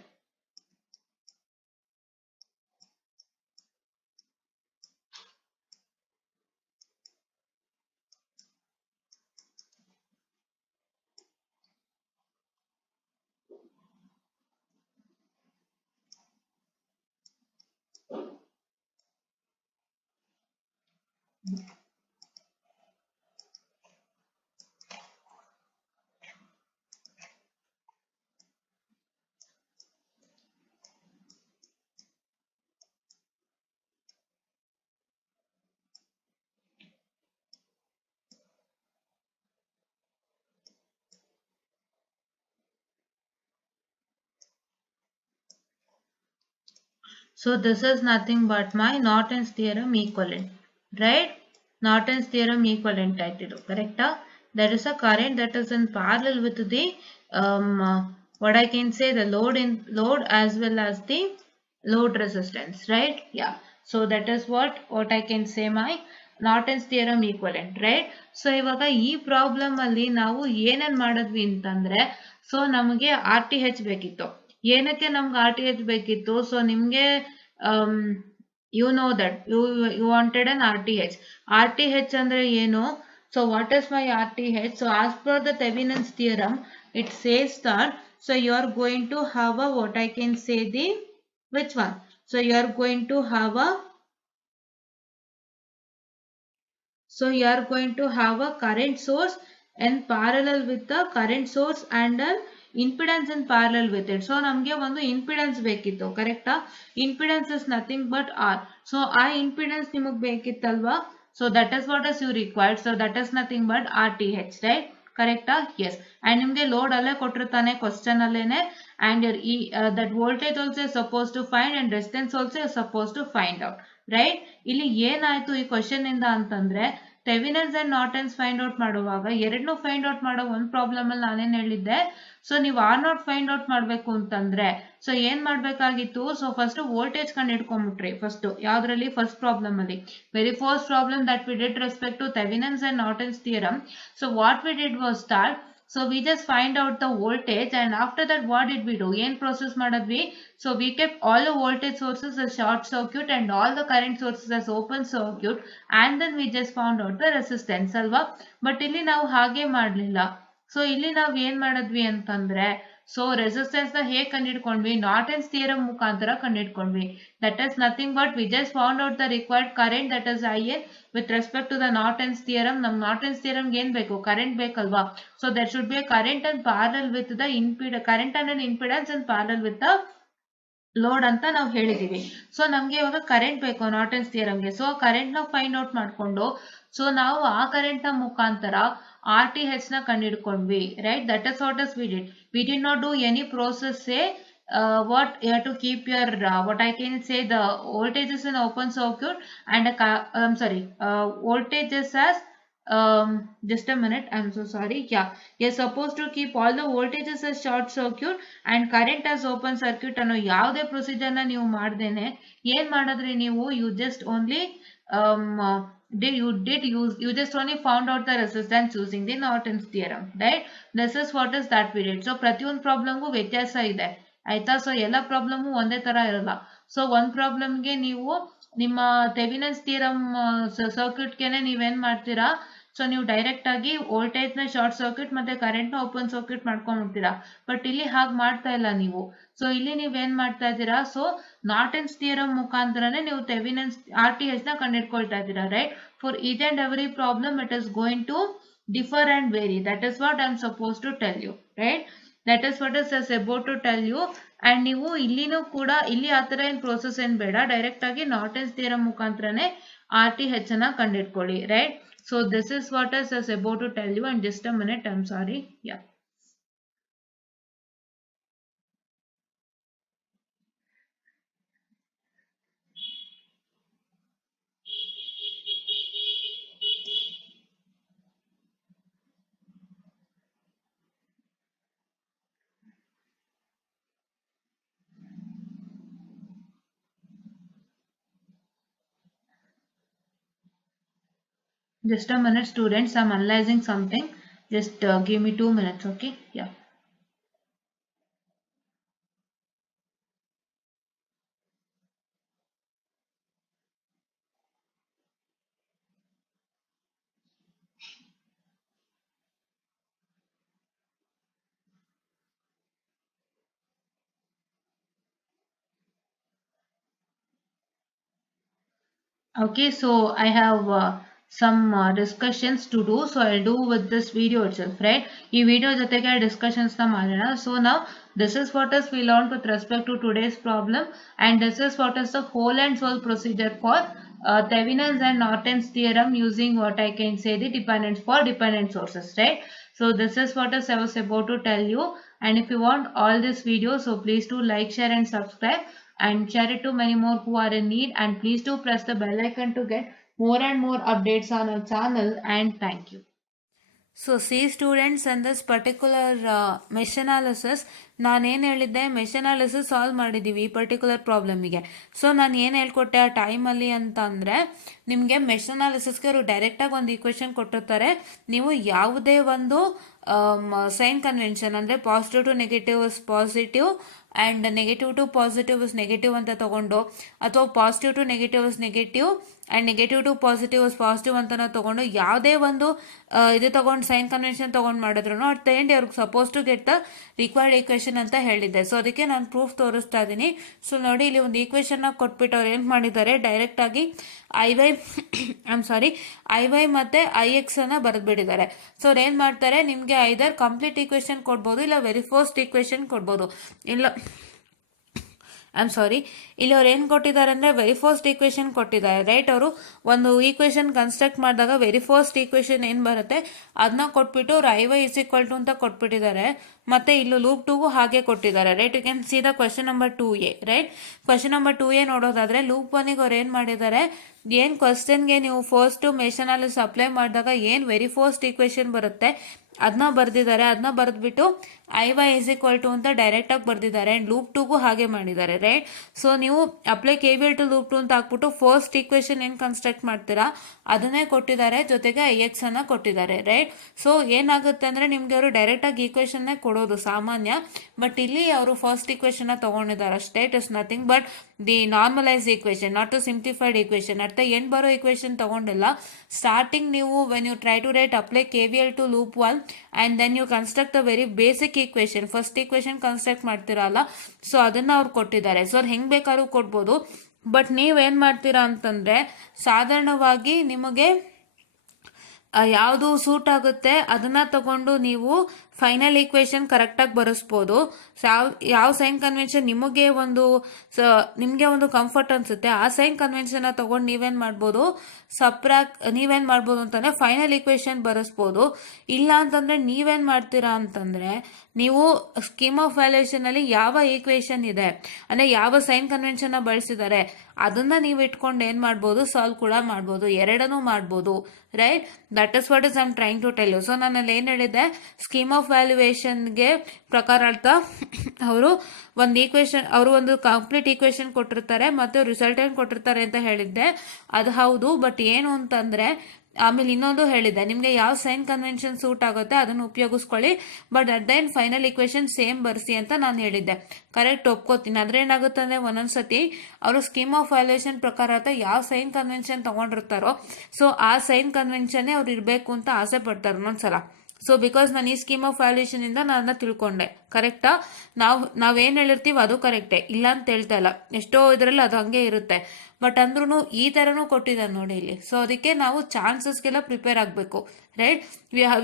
So this is nothing but my Norton's theorem equivalent, right? Norton's theorem equivalent title, correct? There is a current that is in parallel with the what I can say, the load as well as the load resistance, right? Yeah. So that is what I can say my Norton's theorem equivalent, right? So ಇವಾಗ ಈ problem ಅಲ್ಲಿ ನಾವು ಏನೇನ್ ಮಾಡಿದ್ವಿ ಅಂತಂದ್ರೆ, so ನಮಗೆ RTH ಬೇಕಿತ್ತು. ಏನಕ್ಕೆ ನಮ್ಗೆ RTH ಬೇಕಿತ್ತು? ಸೊ ನಿಮ್ಗೆ you know that you wanted an RTH. RTH ಅಂದ್ರೆ ಏನು? So what is my RTH? So as per the Thevinens theorem, it says that, so you are going to have a, what I can say, the which one? So you are going to have a, so you are going to have a current source in parallel with the current source and an impedance in parallel with it. So ನಮಗೆ ಒಂದು impedance ಬೇಕಿತ್ತು, ಕರೆಕ್ಟಾ? Impedance is nothing but R. So ಆ impedance ನಿಮಗೆ ಬೇಕಿತ್ತಲ್ವಾ? So that is what is you required. So that is nothing but RTH, right? ಕರೆಕ್ಟಾ? Yes. And ನಿಮಗೆ load ಅಲ್ಲೇ ಕೊಟ್ಟಿರ್ತಾನೆ ಕ್ವಶನ್ ಅಲ್ಲೇನೆ, and your that voltage also is supposed to find and resistance also is supposed to find out, right? ಇಲ್ಲಿ ಏನಾಯ್ತು ಈ question ಇಂದ ಅಂತಂದ್ರೆ, ಥೆವಿನೆನ್ಸ್ ಅಂಡ್ ನಾರ್ಟನ್ಸ್ ಫೈಂಡ್ ಔಟ್ ಮಾಡುವಾಗ ಎರಡನ್ನೂ ಫೈಂಡ್ ಔಟ್ ಮಾಡೋ ಒಂದು ಪ್ರಾಬ್ಲಮ್ ಅಲ್ಲಿ ನಾನೇನ್ ಹೇಳಿದ್ದೆ, ಸೊ ನೀವು R0 ಫೈಂಡ್ ಔಟ್ ಮಾಡ್ಬೇಕು ಅಂತಂದ್ರೆ ಸೊ ಏನ್ ಮಾಡ್ಬೇಕಾಗಿತ್ತು, ಸೊ ಫಸ್ಟ್ ವೋಲ್ಟೇಜ್ ಕಂಡು ಹಿಡ್ಕೊಂಡ್ಬಿಟ್ರಿ. ಫಸ್ಟ್ ಯಾವ್ದ್ರಲ್ಲಿ? ಫಸ್ಟ್ ಪ್ರಾಬ್ಲಮ್ ಅಲ್ಲಿ, very first problem that we did respect to Thevenin's and Norton's theorem. So what we did was that, so we just find out the voltage, and after that what did we do? Yen process madadvi. So we kept all the voltage sources as short circuit and all the current sources as open circuit, and then we just found out the resistance alva. But illi ನಾವು ಹಾಗೆ ಮಾಡಲಿಲ್ಲ. So ಇಲ್ಲಿ ನಾವು ಏನ್ ಮಾಡಿದ್ವಿ ಅಂತಂದ್ರೆ, so resistance ನ ಹೇಗೆ ಕಂಡುಹಿಡ್ಕೊಂಡ್ವಿ? ನಾರ್ಟನ್ಸ್ ಥಿಯರಮ್ ಮುಖಾಂತರ ಕಂಡುಹಿಡ್ಕೊಂಡ್ವಿ. That is nothing but we just found out the required current, that is IN with respect to the Norton's theorem. ನಮ್ ನಾರ್ಟನ್ಸ್ ಥಿಯರಮ್ ಏನ್ ಬೇಕು? ಕರೆಂಟ್ ಬೇಕಲ್ವಾ? So there should be a current and parallel with the current and an impedance and parallel with the load ಅಂತ ನಾವು ಹೇಳಿದೀವಿ. So ನಮ್ಗೆ ಇವಾಗ current ಬೇಕು ನಾರ್ಟನ್ಸ್ ಥಿಯರಮ್ಗೆ. ಸೊ ಕರೆಂಟ್ ನ ಫೈಂಡ್ ಔಟ್ ಮಾಡ್ಕೊಂಡು, ಸೊ ನಾವು ಆ ಕರೆಂಟ್ ನ ಮುಖಾಂತರ RTH ನ ಕಂಡುಹಿಡ್ಕೊಂಡ್ವಿ, right? That is what is we did not do any process. what you have to keep your what I can say, the voltages in open circuit and I'm sorry, voltages as just a minute, I'm so sorry. Yeah, you're supposed to keep all the voltages as short circuit and current as open circuit ಅನ್ನೋ ಯಾವುದೇ procedure ನ ನೀವು ಮಾಡ್ದೇನೆ ಏನ್ ಮಾಡಿದ್ರಿ ನೀವು? you just only you just only found out the resistance using the Norton's theorem, right? This is what is that we did. So ಪ್ರತಿಯೊಂದು ಪ್ರಾಬ್ಲಮ್ಗೂ ವ್ಯತ್ಯಾಸ ಇದೆ, ಆಯ್ತಾ? ಸೊ ಎಲ್ಲ ಪ್ರಾಬ್ಲಮ್ ಒಂದೇ ತರ ಇರಲ್ಲ. ಸೊ ಒಂದ್ ಪ್ರಾಬ್ಲಮ್ಗೆ ನೀವು ನಿಮ್ಮ ಥೆವಿನೆನ್ಸ್ ಥಿಯರಮ್ ಸರ್ಕ್ಯೂಟ್ಗೆನೆ ನೀವೇನ್ ಮಾಡ್ತೀರಾ, ಸೊ ನೀವು ಡೈರೆಕ್ಟ್ ಆಗಿ ವೋಲ್ಟೇಜ್ ನ ಶಾರ್ಟ್ ಸರ್ಕ್ಯೂಟ್ ಮತ್ತೆ ಕರೆಂಟ್ ನ ಓಪನ್ ಸರ್ಕ್ಯೂಟ್ ಮಾಡ್ಕೊಂಡ್ಬಿಡ್ತೀರಾ. ಬಟ್ ಇಲ್ಲಿ ಹಾಗೆ ಮಾಡ್ತಾ ಇಲ್ಲ ನೀವು. ಸೊ ಇಲ್ಲಿ ನೀವೇನ್ ಮಾಡ್ತಾ ಇದ್ದೀರಾ, ಸೊ ನಾರ್ಟನ್ಸ್ ಥಿಯರಮ್ ಮುಖಾಂತರನೇ ನೀವು ಥೆವಿನೆನ್ಸ್ RTH ನ ಕಂಡುಹಿಡ್ಕೊಳ್ತಾ ಇದ್ದೀರಾ, right? For each and every problem it is going to differ and vary. That is what I am supposed to tell you, right? That is what is about to tell you. And ನೀವು ಇಲ್ಲಿನೂ ಕೂಡ ಇಲ್ಲಿ ಆತರ ಏನ್ process ಏನ್ ಬೇಡ, direct ಆಗಿ ನಾರ್ಟನ್ಸ್ theorem ಮುಖಾಂತರನೇ RTH ನ ಕಂಡುಹಿಡ್ಕೊಳ್ಳಿ, right? So this is what is about to tell you, and just a minute, I'm sorry. Yeah. Just a minute, students. I'm analyzing something. Just give me 2 minutes, okay? Yeah. Okay, so I have some discussions to do, so I'll do with this video itself, right? ಈ video ಜೊತೆಗೆ discussions ನ ಮಾಡೋಣ. So now this is what is we learned with respect to today's problem, and this is what is the whole and solve procedure for Thevinens and Norton's theorem using what I can say the dependence for dependent sources, right? So this is what is I was about to tell you, and if you want all this video, so please do like, share and subscribe and share it to many more who are in need, and please do press the bell icon to get more and more updates on our channel, and thank you. So see students, in this particular mesh analysis ನಾನೇನು ಹೇಳಿದ್ದೆ, mesh analysis solve ಮಾಡಿದ್ದೀವಿ ಈ particular ಪ್ರಾಬ್ಲಮಿಗೆ. So ನಾನು ಏನು ಹೇಳ್ಕೊಟ್ಟೆ ಆ ಟೈಮಲ್ಲಿ ಅಂತ ಅಂದರೆ, ನಿಮಗೆ ಮೆಶ್ ಅನಾಲಿಸಿಸ್ಗೆ ಅವರು ಡೈರೆಕ್ಟಾಗಿ ಒಂದು ಈಕ್ವೇಷನ್ ಕೊಟ್ಟಿರ್ತಾರೆ. ನೀವು ಯಾವುದೇ ಒಂದು ಸೈನ್ ಕನ್ವೆನ್ಷನ್ ಅಂದರೆ positive to negative is positive and negative to positive is negative ಅಂತ ತಗೊಂಡು, ಅಥವಾ positive to negative is negative and negative to positive is positive ಅಂತ ತಗೊಂಡು ಯಾವುದೇ ಒಂದು ಇದು ತಗೊಂಡು ಸೈನ್ ಕನ್ವೆನ್ಷನ್ ತಗೊಂಡು ಮಾಡಿದ್ರು ಅಟ್ ದ ಎಂಡ್ ಅವ್ರಿಗೆ suppose to get the required equation ಅಂತ ಹೇಳಿದ್ದೆ. ಸೊ ಅದಕ್ಕೆ ನಾನು ಪ್ರೂಫ್ ತೋರಿಸ್ತಾ ಇದ್ದೀನಿ. ಸೊ ನೋಡಿ, ಇಲ್ಲಿ ಒಂದು ಈಕ್ವೇಷನ್ನ ಕೊಟ್ಬಿಟ್ಟು ಅವ್ರು ಏನು ಮಾಡಿದ್ದಾರೆ, ಡೈರೆಕ್ಟಾಗಿ ಐ ವೈ ಮತ್ತು ಐ ಎಕ್ಸ್ ಅನ್ನ ಬರೆದ್ಬಿಟ್ಟಿದ್ದಾರೆ. ಸೊ ಅವ್ರು ಏನು ಮಾಡ್ತಾರೆ, ನಿಮಗೆ ಐದರ್ ಕಂಪ್ಲೀಟ್ ಈಕ್ವೇಷನ್ ಕೊಡ್ಬೋದು, ಇಲ್ಲ ವೆರಿ ಫಸ್ಟ್ ಈಕ್ವೇಷನ್ ಕೊಡ್ಬೋದು. ಇಲ್ಲ ಇಲ್ಲಿ ಅವ್ರು ಏನು ಕೊಟ್ಟಿದ್ದಾರೆ ಅಂದರೆ ವೆರಿ ಫಸ್ಟ್ ಈಕ್ವೇಷನ್ ಕೊಟ್ಟಿದ್ದಾರೆ, ರೈಟ್? ಅವರು ಒಂದು ಈಕ್ವೇಷನ್ ಕನ್ಸ್ಟ್ರಕ್ಟ್ ಮಾಡಿದಾಗ ವೆರಿ ಫಸ್ಟ್ ಈಕ್ವೇಷನ್ ಏನು ಬರುತ್ತೆ ಅದನ್ನ ಕೊಟ್ಬಿಟ್ಟು ಅವ್ರು I Y is equal to ಅಂತ ಕೊಟ್ಬಿಟ್ಟಿದ್ದಾರೆ. ಮತ್ತೆ ಇಲ್ಲೂ ಲೂಪ್ 2ಗೂ ಹಾಗೆ ಕೊಟ್ಟಿದ್ದಾರೆ, right? You can see the question number 2A, right? Question number 2A ನೋಡೋದಾದ್ರೆ ಲೂಪ್ 1ಗೆ ಅವ್ರು ಏನು ಮಾಡಿದ್ದಾರೆ, ಏನು ಕ್ವಶನ್ಗೆ ನೀವು ಫಸ್ಟ್ ಮೆಶ್ ಅನಾಲಿಸಿಸ್ ಅಪ್ಲೈ ಮಾಡಿದಾಗ ಏನು ವೆರಿ ಫಸ್ಟ್ ಈಕ್ವೇಷನ್ ಬರುತ್ತೆ ಅದನ್ನ ಬರೆದಿದ್ದಾರೆ. ಅದನ್ನ ಬರೆದ್ಬಿಟ್ಟು I Y is equal to ಅಂತ ಡೈರೆಕ್ಟಾಗಿ ಬರೆದಿದ್ದಾರೆ. ಆ್ಯಂಡ್ ಲೂಪ್ 2ಗೂ ಹಾಗೆ ಮಾಡಿದ್ದಾರೆ, ರೈಟ್? ಸೊ ನೀವು ಅಪ್ಲೈ KVL ಟು ಲೂಪ್ 2 ಅಂತ ಹಾಕ್ಬಿಟ್ಟು ಫಸ್ಟ್ ಈಕ್ವೇಷನ್ ಏನು ಕನ್ಸ್ಟ್ರಕ್ಟ್ ಮಾಡ್ತೀರಾ ಅದನ್ನೇ ಕೊಟ್ಟಿದ್ದಾರೆ, ಜೊತೆಗೆ ಐ ಎಕ್ಸ್ ಅನ್ನ ಕೊಟ್ಟಿದ್ದಾರೆ, ರೈಟ್? ಸೊ ಏನಾಗುತ್ತೆ ಅಂದರೆ ನಿಮಗೆ ಅವರು ಡೈರೆಕ್ಟಾಗಿ ಈಕ್ವೇಷನ್ನೇ ಕೊಡೋದು ಸಾಮಾನ್ಯ, ಬಟ್ ಇಲ್ಲಿ ಅವರು ಫಸ್ಟ್ ಈಕ್ವೇಷನ್ನ ತೊಗೊಂಡಿದ್ದಾರೆ ಅಷ್ಟೇ. It is nothing but the normalise equation, not a simplified equation. ಅರ್ಥ ಎಂಡ್ ಬರೋ ಈಕ್ವೇಷನ್ ತೊಗೊಂಡಿಲ್ಲ. ಸ್ಟಾರ್ಟಿಂಗ್ ನೀವು when you try to write apply KVL to loop 1 and then you construct a very basic equation, first equation construct ಮಾಡ್ತೀರಲ್ಲ, so ಅದನ್ನ ಅವ್ರು ಕೊಟ್ಟಿದ್ದಾರೆ. So ಅವ್ರು ಹೆಂಗೆ ಬೇಕಾದ್ರೂ ಕೊಡ್ಬೋದು, ಬಟ್ ನೀವೇನು ಮಾಡ್ತೀರಾ ಅಂತಂದರೆ ಸಾಧಾರಣವಾಗಿ ನಿಮಗೆ ಯಾವುದು ಸೂಟ್ ಆಗುತ್ತೆ ಅದನ್ನ ತಗೊಂಡು ನೀವು ಫೈನಲ್ ಈಕ್ವೇಷನ್ ಕರೆಕ್ಟಾಗಿ ಬರೆಸ್ಬೋದು. ಯಾವ ಸೈನ್ ಕನ್ವೆನ್ಷನ್ ನಿಮಗೆ ಒಂದು ಕಂಫರ್ಟ್ ಅನಿಸುತ್ತೆ ಆ ಸೈನ್ ಕನ್ವೆನ್ಷನ್ನ ತೊಗೊಂಡು ನೀವೇನು ಮಾಡ್ಬೋದು, ನೀವೇನು ಮಾಡ್ಬೋದು ಅಂತಂದರೆ ಫೈನಲ್ ಈಕ್ವೇಷನ್ ಬರೆಸ್ಬೋದು. ಇಲ್ಲ ಅಂತಂದರೆ ನೀವೇನು ಮಾಡ್ತೀರಾ ಅಂತಂದರೆ, ನೀವು ಸ್ಕೀಮ್ ಆಫ್ ವ್ಯಾಲ್ಯೂಷನಲ್ಲಿ ಯಾವ ಈಕ್ವೇಷನ್ ಇದೆ ಅಂದರೆ ಯಾವ ಸೈನ್ ಕನ್ವೆನ್ಷನ್ನ ಬಳಸಿದ್ದಾರೆ ಅದನ್ನು ನೀವು ಇಟ್ಕೊಂಡು ಏನು ಮಾಡ್ಬೋದು, ಸಾಲ್ವ್ ಕೂಡ ಮಾಡ್ಬೋದು, ಎರಡನ್ನೂ ಮಾಡ್ಬೋದು, right? That is what is I am trying to tell you. So ನಾನಲ್ಲಿ ಏನು ಹೇಳಿದ್ದೆ, ಸ್ಕೀಮ್ ಆಫ್ ವ್ಯಾಲ್ಯೂಯೇಷನ್ಗೆ ಪ್ರಕಾರ ಅರ್ಥ ಅವರು ಒಂದು ಕಂಪ್ಲೀಟ್ ಈಕ್ವೇಷನ್ ಕೊಟ್ಟಿರ್ತಾರೆ ಮತ್ತು ರಿಸಲ್ಟೆಂಟ್ ಕೊಟ್ಟಿರ್ತಾರೆ ಅಂತ ಹೇಳಿದ್ದೆ, ಅದು ಹೌದು. ಬಟ್ ಏನು ಅಂತಂದರೆ ಆಮೇಲೆ ಇನ್ನೊಂದು ಹೇಳಿದ್ದೆ, ನಿಮಗೆ ಯಾವ ಸೈನ್ ಕನ್ವೆನ್ಷನ್ ಸೂಟ್ ಆಗುತ್ತೆ ಅದನ್ನು ಉಪಯೋಗಿಸ್ಕೊಳ್ಳಿ, but at the end final equation same ಬರ್ಸಿ ಅಂತ ನಾನು ಹೇಳಿದ್ದೆ. ಕರೆಕ್ಟ್, ಒಪ್ಕೋತೀನಿ. ಆದರೆ ಏನಾಗುತ್ತೆ ಅಂದರೆ ಒಂದೊಂದ್ಸತಿ ಅವರು ಸ್ಕೀಮ್ ಆಫ್ ವ್ಯಾಲ್ಯೂಯೇಷನ್ ಪ್ರಕಾರ ಯಾವ ಸೈನ್ ಕನ್ವೆನ್ಷನ್ ತೊಗೊಂಡಿರ್ತಾರೋ ಸೊ ಆ ಸೈನ್ ಕನ್ವೆನ್ಷನ್ನೇ ಅವ್ರು ಇರಬೇಕು ಅಂತ ಆಸೆ ಪಡ್ತಾರೆ ಒಂದೊಂದ್ಸಲ. ಸೊ ಬಿಕಾಸ್ ನಾನು ಈ ಸ್ಕೀಮ್ ಆಫ್ ವ್ಯಾಲ್ಯೂಯೇಷನ್ ಇಂದ ನಾನು ಅದನ್ನ ತಿಳ್ಕೊಂಡೆ, ಕರೆಕ್ಟಾ? ನಾವೇನು ಹೇಳಿರ್ತೀವಿ ಅದು ಕರೆಕ್ಟೇ, ಇಲ್ಲ ಅಂತ ಹೇಳ್ತಾ ಇಲ್ಲ. ಎಷ್ಟೋ ಇದರಲ್ಲಿ ಅದು ಹಂಗೆ ಇರುತ್ತೆ, ಬಟ್ ಅಂದ್ರೂ ಈ ಥರನೂ ಕೊಟ್ಟಿದ್ದಾರೆ ನೋಡಿ ಇಲ್ಲಿ. ಸೊ ಅದಕ್ಕೆ ನಾವು ಚಾನ್ಸಸ್ಗೆಲ್ಲ ಪ್ರಿಪೇರ್ ಆಗಬೇಕು, right?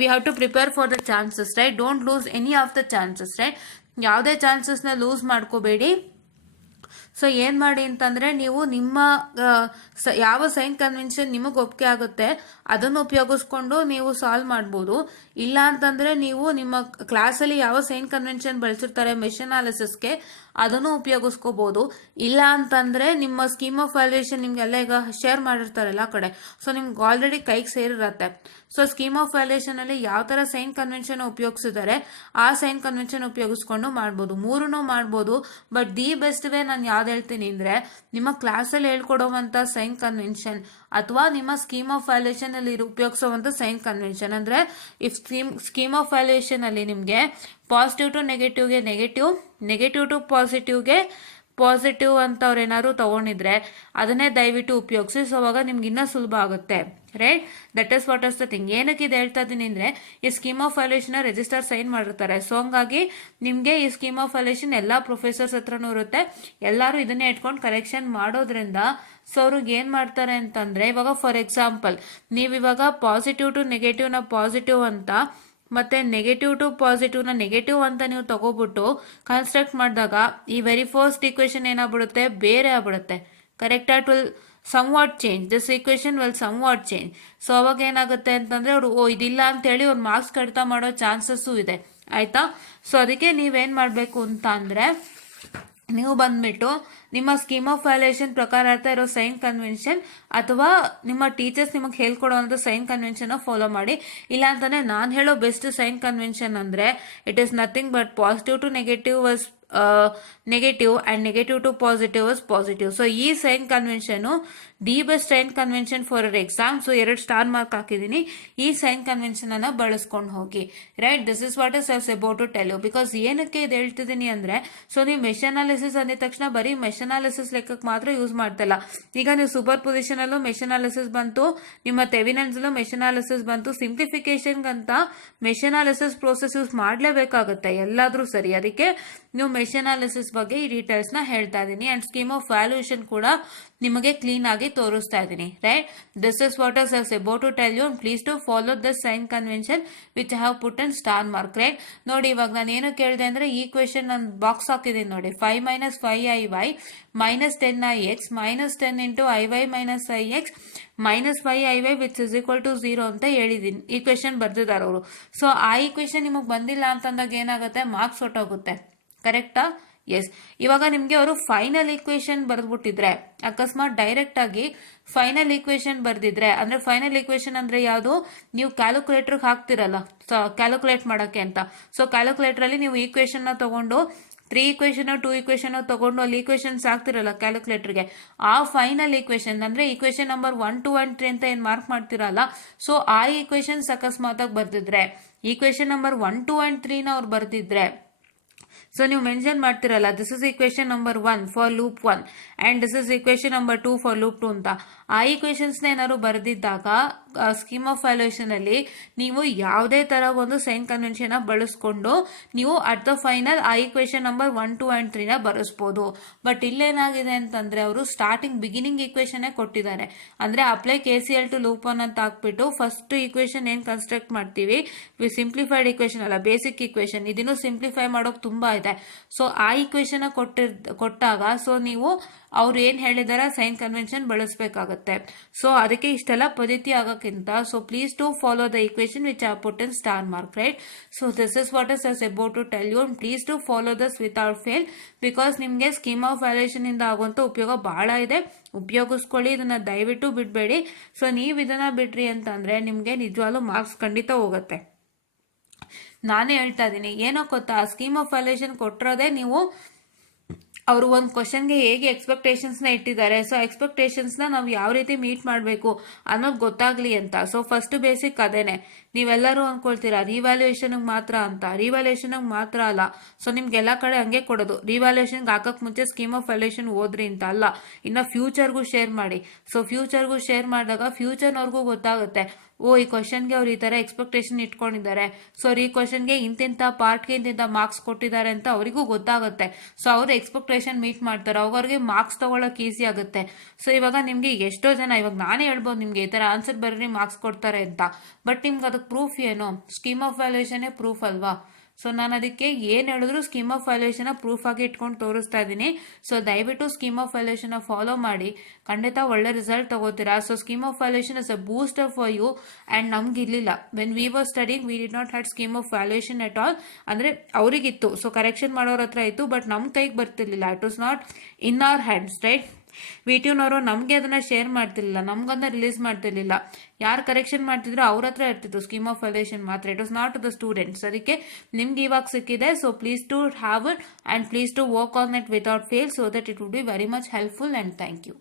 We have to prepare for the chances, right? Don't lose any of the chances, right? ಯಾವುದೇ ಚಾನ್ಸಸ್ನ ಲೂಸ್ ಮಾಡ್ಕೋಬೇಡಿ. ಸೊ ಏನು ಮಾಡಿ ಅಂತಂದರೆ, ನೀವು ನಿಮ್ಮ ಯಾವ ಸೈನ್ ಕನ್ವೆನ್ಷನ್ ನಿಮಗೆ ಒಪ್ಪಿಗೆ ಆಗುತ್ತೆ ಅದನ್ನು ಉಪಯೋಗಿಸ್ಕೊಂಡು ನೀವು ಸಾಲ್ವ್ ಮಾಡ್ಬೋದು. ಇಲ್ಲ ಅಂತಂದರೆ ನೀವು ನಿಮ್ಮ ಕ್ಲಾಸಲ್ಲಿ ಯಾವ ಸೈನ್ ಕನ್ವೆನ್ಷನ್ ಬಳಸಿರ್ತಾರೆ ಮೆಶ್ ಅನಾಲಿಸಿಸ್ಗೆ ಅದನ್ನು ಉಪಯೋಗಿಸ್ಕೋಬೋದು. ಇಲ್ಲ ಅಂತಂದರೆ ನಿಮ್ಮ ಸ್ಕೀಮ್ ಆಫ್ ವ್ಯಾಲ್ಯೂಯೇಷನ್ ನಿಮಗೆಲ್ಲ ಈಗ ಶೇರ್ ಮಾಡಿರ್ತಾರೆ ಎಲ್ಲ ಕಡೆ, ಸೊ ನಿಮ್ಗೆ ಆಲ್ರೆಡಿ ಕೈಗೆ ಸೇರಿರತ್ತೆ. ಸೊ ಸ್ಕೀಮ್ ಆಫ್ ವ್ಯಾಲ್ಯೂಯೇಷನಲ್ಲಿ ಯಾವ ಥರ ಸೈನ್ ಕನ್ವೆನ್ಷನ್ ಉಪಯೋಗಿಸಿದ್ದಾರೆ ಆ ಸೈನ್ ಕನ್ವೆನ್ಷನ್ ಉಪಯೋಗಿಸ್ಕೊಂಡು ಮಾಡ್ಬೋದು, ಮೂರೂ ಮಾಡ್ಬೋದು. ಬಟ್ ದಿ ಬೆಸ್ಟ್ ವೇ ನಾನು ಯಾವ್ದು ಹೇಳ್ತೀನಿ ಅಂದರೆ, ನಿಮ್ಮ ಕ್ಲಾಸಲ್ಲಿ ಹೇಳ್ಕೊಡುವಂಥ ಸೈನ್ ಕನ್ವೆನ್ಷನ್ ಅಥವಾ ನಿಮ್ಮ ಸ್ಕೀಮ್ ಆಫ್ ವ್ಯಾಲ್ಯೂಯೇಷನ್ ಅಲ್ಲಿ ಉಪಯೋಗಿಸುವಂಥ ಸೈನ್ ಕನ್ವೆನ್ಷನ್. ಅಂದರೆ ಇಫ್ ಸ್ಕೀಮ್ ಆಫ್ ವ್ಯಾಲ್ಯೂಯೇಷನ್ ಅಲ್ಲಿ ನಿಮಗೆ ಪಾಸಿಟಿವ್ ಟು ನೆಗೆಟಿವ್ಗೆ ನೆಗೆಟಿವ್, ನೆಗೆಟಿವ್ ಟು ಪಾಸಿಟಿವ್ಗೆ ಪಾಸಿಟಿವ್ ಅಂತ ಅವ್ರು ಏನಾದ್ರು ತಗೊಂಡಿದ್ರೆ ಅದನ್ನೇ ದಯವಿಟ್ಟು ಉಪಯೋಗಿಸಿ. ಸೊ ಅವಾಗ ನಿಮ್ಗೆ ಇನ್ನೂ ಸುಲಭ ಆಗುತ್ತೆ, right? That is what is the thing. ಏನಕ್ಕೆ ಇದು ಹೇಳ್ತಾ ಇದ್ದೀನಿ ಅಂದರೆ, ಈ scheme of valuation register sign ಮಾಡಿರ್ತಾರೆ. ಸೊ ಹಂಗಾಗಿ ನಿಮಗೆ ಈ ಸ್ಕೀಮ್ ಆಫ್ ವ್ಯಾಲ್ಯೂಯೇಷನ್ ಎಲ್ಲ ಪ್ರೊಫೆಸರ್ಸ್ ಹತ್ರನೂ ಇರುತ್ತೆ. ಎಲ್ಲರೂ ಇದನ್ನೇ ಇಟ್ಕೊಂಡು ಕರೆಕ್ಷನ್ ಮಾಡೋದ್ರಿಂದ ಸೊ ಅವ್ರಿಗೆ ಏನು ಮಾಡ್ತಾರೆ ಅಂತಂದರೆ, ಇವಾಗ ಫಾರ್ ಎಕ್ಸಾಂಪಲ್ ನೀವಿವಾಗ ಪಾಸಿಟಿವ್ ಟು ನೆಗೆಟಿವ್ನ ಪಾಸಿಟಿವ್ ಅಂತ ಮತ್ತು ನೆಗೆಟಿವ್ ಟು ಪಾಸಿಟಿವ್ನ ನೆಗೆಟಿವ್ ಅಂತ ನೀವು ತಗೋಬಿಟ್ಟು ಕನ್ಸ್ಟ್ರಕ್ಟ್ ಮಾಡಿದಾಗ ಈ ವೆರಿ ಫಸ್ಟ್ ಈಕ್ವೇಷನ್ ಏನಾಗ್ಬಿಡುತ್ತೆ, ಬೇರೆ ಆಗ್ಬಿಡುತ್ತೆ. Correct? It will somewhat change, this equation will somewhat change. So ಅವಾಗ ಏನಾಗುತ್ತೆ ಅಂತಂದರೆ ಅವರು ಇದಿಲ್ಲ ಅಂತೇಳಿ ಅವ್ರು ಮಾರ್ಕ್ಸ್ ಕಡಿತ ಮಾಡೋ ಚಾನ್ಸಸ್ಸು ಇದೆ, ಆಯಿತಾ? ಸೊ ಅದಕ್ಕೆ ನೀವೇನು ಮಾಡಬೇಕು ಅಂತ ಅಂದರೆ, ನೀವು ಬಂದ್ಬಿಟ್ಟು ನಿಮ್ಮ ಸ್ಕೀಮ್ ಆಫ್ ವ್ಯಾಲ್ಯೂಯೇಷನ್ ಪ್ರಕಾರ ಇರೋ ಸೈನ್ ಕನ್ವೆನ್ಷನ್ ಅಥವಾ ನಿಮ್ಮ ಟೀಚರ್ಸ್ ನಿಮಗೆ ಹೇಳ್ಕೊಡೋವಂಥ ಸೈನ್ ಕನ್ವೆನ್ಷನ್ ಫಾಲೋ ಮಾಡಿ. ಇಲ್ಲ ಅಂತಂದರೆ ನಾನು ಹೇಳೋ ಬೆಸ್ಟ್ ಸೈನ್ ಕನ್ವೆನ್ಷನ್ ಅಂದರೆ it is nothing but positive to negative was negative and negative to positive was positive. So ಈ sign convention the best sign convention for our exam. So 2 star mark ಹಾಕಿದ್ದೀನಿ. ಈ sign ಕನ್ವೆನ್ಷನನ್ನು ಬಳಸ್ಕೊಂಡು ಹೋಗಿ, right? This is what is ice about to tell you. Because ಏನಕ್ಕೆ ಇದು ಹೇಳ್ತಿದ್ದೀನಿ ಅಂದರೆ, ಸೊ ನೀವು ಮೆಶ್ ಅನಾಲಿಸಿಸ್ ಅಂದಿದ ತಕ್ಷಣ ಬರೀ ಮೆಶ್ ಅನಾಲಿಸಿಸ್ ಲೆಕ್ಕಕ್ಕೆ ಮಾತ್ರ ಯೂಸ್ ಮಾಡ್ತಿಲ್ಲ. ಈಗ ನೀವು ಸೂಪರ್ ಪೊಸಿಷನಲ್ಲೂ ಮೆಶ್ ಅನಾಲಿಸಿಸ್ ಬಂತು, ನಿಮ್ಮ ಥೆವಿನೆನ್ಸಲ್ಲೂ ಮೆಶ್ ಅನಾಲಿಸಿಸ್ ಬಂತು. ಸಿಂಪ್ಲಿಫಿಕೇಶನ್ಗಂತ ಮೆಶ್ ಅನಾಲಿಸಿಸ್ ಪ್ರೋಸೆಸ್ ಯೂಸ್ ಮಾಡಲೇಬೇಕಾಗುತ್ತೆ ಎಲ್ಲಾದರೂ ಸರಿ. ಅದಕ್ಕೆ ನೀವು ಮೆಶ್ ಅನಾಲಿಸಿಸ್ ಬಗ್ಗೆ ಈ ಡೀಟೇಲ್ಸ್ನ ಹೇಳ್ತಾ ಇದ್ದೀನಿ. ಆ್ಯಂಡ್ ಸ್ಕೀಮ್ ಆಫ್ ವ್ಯಾಲ್ಯೂಯೇಷನ್ ಕೂಡ ನಿಮಗೆ ಕ್ಲೀನ್ ಆಗಿ ತೋರಿಸ್ತಾ ಇದ್ದೀನಿ, right? This is what is ice about to tell you. Please to follow the sign convention which I have put in star mark, right? ನೋಡಿ, ಇವಾಗ ನಾನು ಏನು ಕೇಳಿದೆ ಅಂದರೆ, ಈ ಕ್ವೆಶನ್ ನಾನು ಬಾಕ್ಸ್ ಹಾಕಿದ್ದೀನಿ ನೋಡಿ. 5 - 5iy - 10ix - 10 into iy - ix - 5iy which is equal to 0 ಅಂತ ಹೇಳಿದ್ದೀನಿ. ಈ ಕ್ವೆಶನ್ ಬರ್ದಿದ್ದಾರೆ ಅವರು. ಸೊ ಆ ಈ ಕ್ವೆಶನ್ ನಿಮಗೆ ಬಂದಿಲ್ಲ ಅಂತಂದಾಗ ಏನಾಗುತ್ತೆ, ಮಾರ್ಕ್ಸ್ ಹೊಟ್ಟೋಗುತ್ತೆ. ಕರೆಕ್ಟಾ? ಎಸ್. ಇವಾಗ ನಿಮಗೆ ಅವರು ಫೈನಲ್ ಈಕ್ವೇಶನ್ ಬರೆದ್ಬಿಟ್ಟಿದ್ರೆ, ಅಕಸ್ಮಾತ್ ಡೈರೆಕ್ಟ್ ಆಗಿ ಫೈನಲ್ ಈಕ್ವೇಶನ್ ಬರ್ದಿದ್ರೆ, ಅಂದರೆ ಫೈನಲ್ ಈಕ್ವೇಶನ್ ಅಂದರೆ ಯಾವುದು, ನೀವು ಕ್ಯಾಲ್ಕುಲೇಟರ್ಗೆ ಹಾಕ್ತಿರಲ್ಲ ಕ್ಯಾಲ್ಕುಲೇಟ್ ಮಾಡೋಕ್ಕೆ ಅಂತ. ಸೊ ಕ್ಯಾಲ್ಕುಲೇಟರಲ್ಲಿ ನೀವು ಈಕ್ವೇಶನ್ನ ತಗೊಂಡು 3 ಈಕ್ವೇಶನ್ 2 ಈಕ್ವೇಶನ್ ತಗೊಂಡು ಅಲ್ಲಿ ಈಕ್ವೇಶನ್ಸ್ ಹಾಕ್ತಿರಲ್ಲ ಕ್ಯಾಲ್ಕುಲೇಟರ್ಗೆ, ಆ ಫೈನಲ್ ಈಕ್ವೇಶನ್ ಅಂದರೆ ಈಕ್ವೇಶನ್ ನಂಬರ್ 1, 2 and 3 ಅಂತ ಏನು ಮಾರ್ಕ್ ಮಾಡ್ತಿರಲ್ಲ, ಸೊ ಆ ಈಕ್ವೇಶನ್ಸ್ ಅಕಸ್ಮಾತಾಗಿ ಬರ್ದಿದ್ರೆ, ಈಕ್ವೇಶನ್ ನಂಬರ್ 1, 2 and 3ನ ಅವ್ರು ಬರ್ದಿದ್ರೆ, ಸೊ ನೀವು ಮೆನ್ಷನ್ ಮಾಡ್ತಿರಲ್ಲ this is equation number 1 for loop 1 and this is equation number 2 for loop 2 ಅಂತ. ಆ ಈಕ್ವೇಶನ್ಸ್ನ ಏನಾದ್ರು ಬರೆದಿದ್ದಾಗ ಸ್ಕೀಮ್ ಆಫ್ ವ್ಯಾಲ್ಯೂಯೇಷನಲ್ಲಿ ನೀವು ಯಾವುದೇ ಥರ ಒಂದು ಸೈನ್ ಕನ್ವೆನ್ಷನ್ನ ಬಳಸ್ಕೊಂಡು ನೀವು ಅಟ್ ದ ಫೈನಲ್ ಆ ಈಕ್ವೇಶನ್ ನಂಬರ್ 1, 2 and 3ನ ಬರೆಸ್ಬೋದು. ಬಟ್ ಇಲ್ಲೇನಾಗಿದೆ ಅಂತಂದರೆ, ಅವರು ಸ್ಟಾರ್ಟಿಂಗ್ ಬಿಗಿನಿಂಗ್ ಈಕ್ವೇಶನ್ನೇ ಕೊಟ್ಟಿದ್ದಾರೆ. ಅಂದರೆ ಅಪ್ಲೈ KCL ಟು ಲೂಪ್ 1 ಅಂತ ಹಾಕ್ಬಿಟ್ಟು ಫಸ್ಟ್ ಈಕ್ವೇಶನ್ ಏನು ಕನ್ಸ್ಟ್ರಕ್ಟ್ ಮಾಡ್ತೀವಿ, ಸಿಂಪ್ಲಿಫೈಡ್ ಈಕ್ವೇಶನ್ ಅಲ್ಲ, ಬೇಸಿಕ್ ಈಕ್ವೇಶನ್. ಇದನ್ನು ಸಿಂಪ್ಲಿಫೈ ಮಾಡೋಕೆ ತುಂಬ ಇದೆ. ಸೊ ಆ ಈಕ್ವೇಶನ್ ಕೊಟ್ಟಾಗ ಸೊ ನೀವು ಅವ್ರು ಏನು ಹೇಳಿದಾರೆ ಸೈನ್ ಕನ್ವೆನ್ಷನ್ ಬಳಸಬೇಕಾಗುತ್ತೆ. ಸೊ ಅದಕ್ಕೆ ಇಷ್ಟೆಲ್ಲ ಪದ್ಧತಿ ಆಗೋಕ್ಕಿಂತ, so please to follow the equation which I put in star mark, right? So this is what is about to tell you. Please to follow this without fail, because ನಿಮಗೆ scheme of valuation ಇಂದ ಆಗುವಂಥ ಉಪಯೋಗ ಬಹಳ ಇದೆ. ಉಪಯೋಗಿಸ್ಕೊಳ್ಳಿ, ಇದನ್ನ ದಯವಿಟ್ಟು ಬಿಡಬೇಡಿ. So ನೀವು ಇದನ್ನ ಬಿಟ್ರಿ ಅಂತಂದ್ರೆ ನಿಮಗೆ ನಿಜವಾಗ್ಲೂ ಮಾರ್ಕ್ಸ್ ಖಂಡಿತ ಹೋಗುತ್ತೆ. ನಾನೇ ಹೇಳ್ತಾ ಇದ್ದೀನಿ. ಏನೋ ಗೊತ್ತಾ, ಸ್ಕೀಮ್ ಆಫ್ ವ್ಯಾಲ್ಯೂಯೇಷನ್ ಕೊಟ್ಟಿರೋದೇ ನೀವು ಅವರು ಒಂದು ಕ್ವಶನ್ಗೆ ಹೇಗೆ ಎಕ್ಸ್ಪೆಕ್ಟೇಷನ್ಸ್ನ ಇಟ್ಟಿದ್ದಾರೆ, ಸೊ ಎಕ್ಸ್ಪೆಕ್ಟೇಷನ್ಸ್ನ ನಾವು ಯಾವ ರೀತಿ ಮೀಟ್ ಮಾಡಬೇಕು ಅನ್ನೋದು ಗೊತ್ತಾಗಲಿ ಅಂತ. ಸೊ ಫಸ್ಟ್ ಬೇಸಿಕ್ ಅದೇನೆ. ನೀವೆಲ್ಲರೂ ಅಂದ್ಕೊಳ್ತೀರಾ ರಿವ್ಯಾಲ್ಯೂಯೇಷನ್ಗೆ ಮಾತ್ರ ಅಂತ. ರಿವ್ಯಾಲ್ಯೂಯೇಷನ್ಗೆ ಮಾತ್ರ ಅಲ್ಲ. ಸೊ ನಿಮ್ಗೆಲ್ಲ ಕಡೆ ಹಂಗೆ ಕೊಡೋದು, ರಿವ್ಯಾಲ್ಯೂಯೇಷನ್ಗೆ ಹಾಕಕ್ಕೆ ಮುಂಚೆ ಸ್ಕೀಮ್ ಆಫ್ ವ್ಯಾಲ್ಯೂಯೇಷನ್ ಓದ್ರಿ ಅಂತ ಅಲ್ಲ, ಇನ್ನು ಫ್ಯೂಚರ್ಗೂ ಶೇರ್ ಮಾಡಿ. ಸೊ ಫ್ಯೂಚರ್ಗೂ ಶೇರ್ ಮಾಡಿದಾಗ ಫ್ಯೂಚರ್ನವ್ರಿಗೂ ಗೊತ್ತಾಗುತ್ತೆ, ಓ ಈ ಕ್ವಶನ್ಗೆ ಅವ್ರು ಈ ಥರ ಎಕ್ಸ್ಪೆಕ್ಟೇಷನ್ ಇಟ್ಕೊಂಡಿದ್ದಾರೆ, ಸೊ ಈ ಕ್ವಶನ್ಗೆ ಇಂತಿಂಥ ಪಾರ್ಟ್ಗೆ ಇಂತಿಂಥ ಮಾರ್ಕ್ಸ್ ಕೊಟ್ಟಿದ್ದಾರೆ ಅಂತ ಅವರಿಗೂ ಗೊತ್ತಾಗುತ್ತೆ. ಸೊ ಅವರು ಎಕ್ಸ್ಪೆಕ್ಟೇಷನ್ ಮೀಟ್ ಮಾಡ್ತಾರೆ, ಅವ್ರಿಗೆ ಮಾರ್ಕ್ಸ್ ತೊಗೊಳಕ್ಕೆ ಈಸಿ ಆಗುತ್ತೆ. ಸೊ ಇವಾಗ ನಿಮಗೆ ಎಷ್ಟೋ ಜನ, ಇವಾಗ ನಾನೇ ಹೇಳ್ಬೋದು ನಿಮಗೆ ಈ ಥರ ಆನ್ಸರ್ ಬರ್ರಿ ಮಾರ್ಕ್ಸ್ ಕೊಡ್ತಾರೆ ಅಂತ, ಬಟ್ ನಿಮ್ಗೆ ಅದಕ್ಕೆ ಪ್ರೂಫ್ ಏನು? ಸ್ಕೀಮ್ ಆಫ್ ವ್ಯಾಲ್ಯೂಯೇಷನ್ನೇ ಪ್ರೂಫ್ ಅಲ್ವಾ? ಸೊ ನಾನು ಅದಕ್ಕೆ ಏನು ಹೇಳಿದ್ರು ಸ್ಕೀಮ್ ಆಫ್ ವ್ಯಾಲ್ಯೂಯೇಷನ್ನ ಪ್ರೂಫ್ ಆಗಿ ಇಟ್ಕೊಂಡು ತೋರಿಸ್ತಾ ಇದ್ದೀನಿ. ಸೊ ದಯವಿಟ್ಟು ಸ್ಕೀಮ್ ಆಫ್ ವ್ಯಾಲ್ಯೂಯೇಷನ್ನ ಫಾಲೋ ಮಾಡಿ, ಖಂಡಿತ ಒಳ್ಳೆ ರಿಸಲ್ಟ್ ತಗೋತೀರಾ. So scheme of valuation is a booster for you. And ನಮ್ಗೆ ಇರಲಿಲ್ಲ, when we were studying we did not had scheme of valuation at all. ಅಂದರೆ ಅವರಿಗಿತ್ತು, ಸೊ ಕರೆಕ್ಷನ್ ಮಾಡೋರ ಹತ್ರ ಇತ್ತು, ಬಟ್ ನಮ್ಮ ಕೈಗೆ ಬರ್ತಿರ್ಲಿಲ್ಲ. It was not in our hands, right? ವಿಟಿನವರು ನಮಗೆ ಅದನ್ನ ಶೇರ್ ಮಾಡ್ತಿರ್ಲಿಲ್ಲ, ನಮ್ಗಂತ ರಿಲೀಸ್ ಮಾಡ್ತಿರ್ಲಿಲ್ಲ. ಯಾರು ಕರೆಕ್ಷನ್ ಮಾಡ್ತಿದ್ರು ಅವ್ರ ಹತ್ರ ಇರ್ತಿತ್ತು ಸ್ಕೀಮ್ ಆಫ್ ವ್ಯಾಲ್ಯೂಯೇಷನ್ ಮಾತ್ರ. It was not to the students. ಅದಕ್ಕೆ ನಿಮ್ಗೆ ಇವಾಗ ಸಿಕ್ಕಿದೆ. So please to have it and please to work on it without fail, so that it would be very much helpful. And thank you.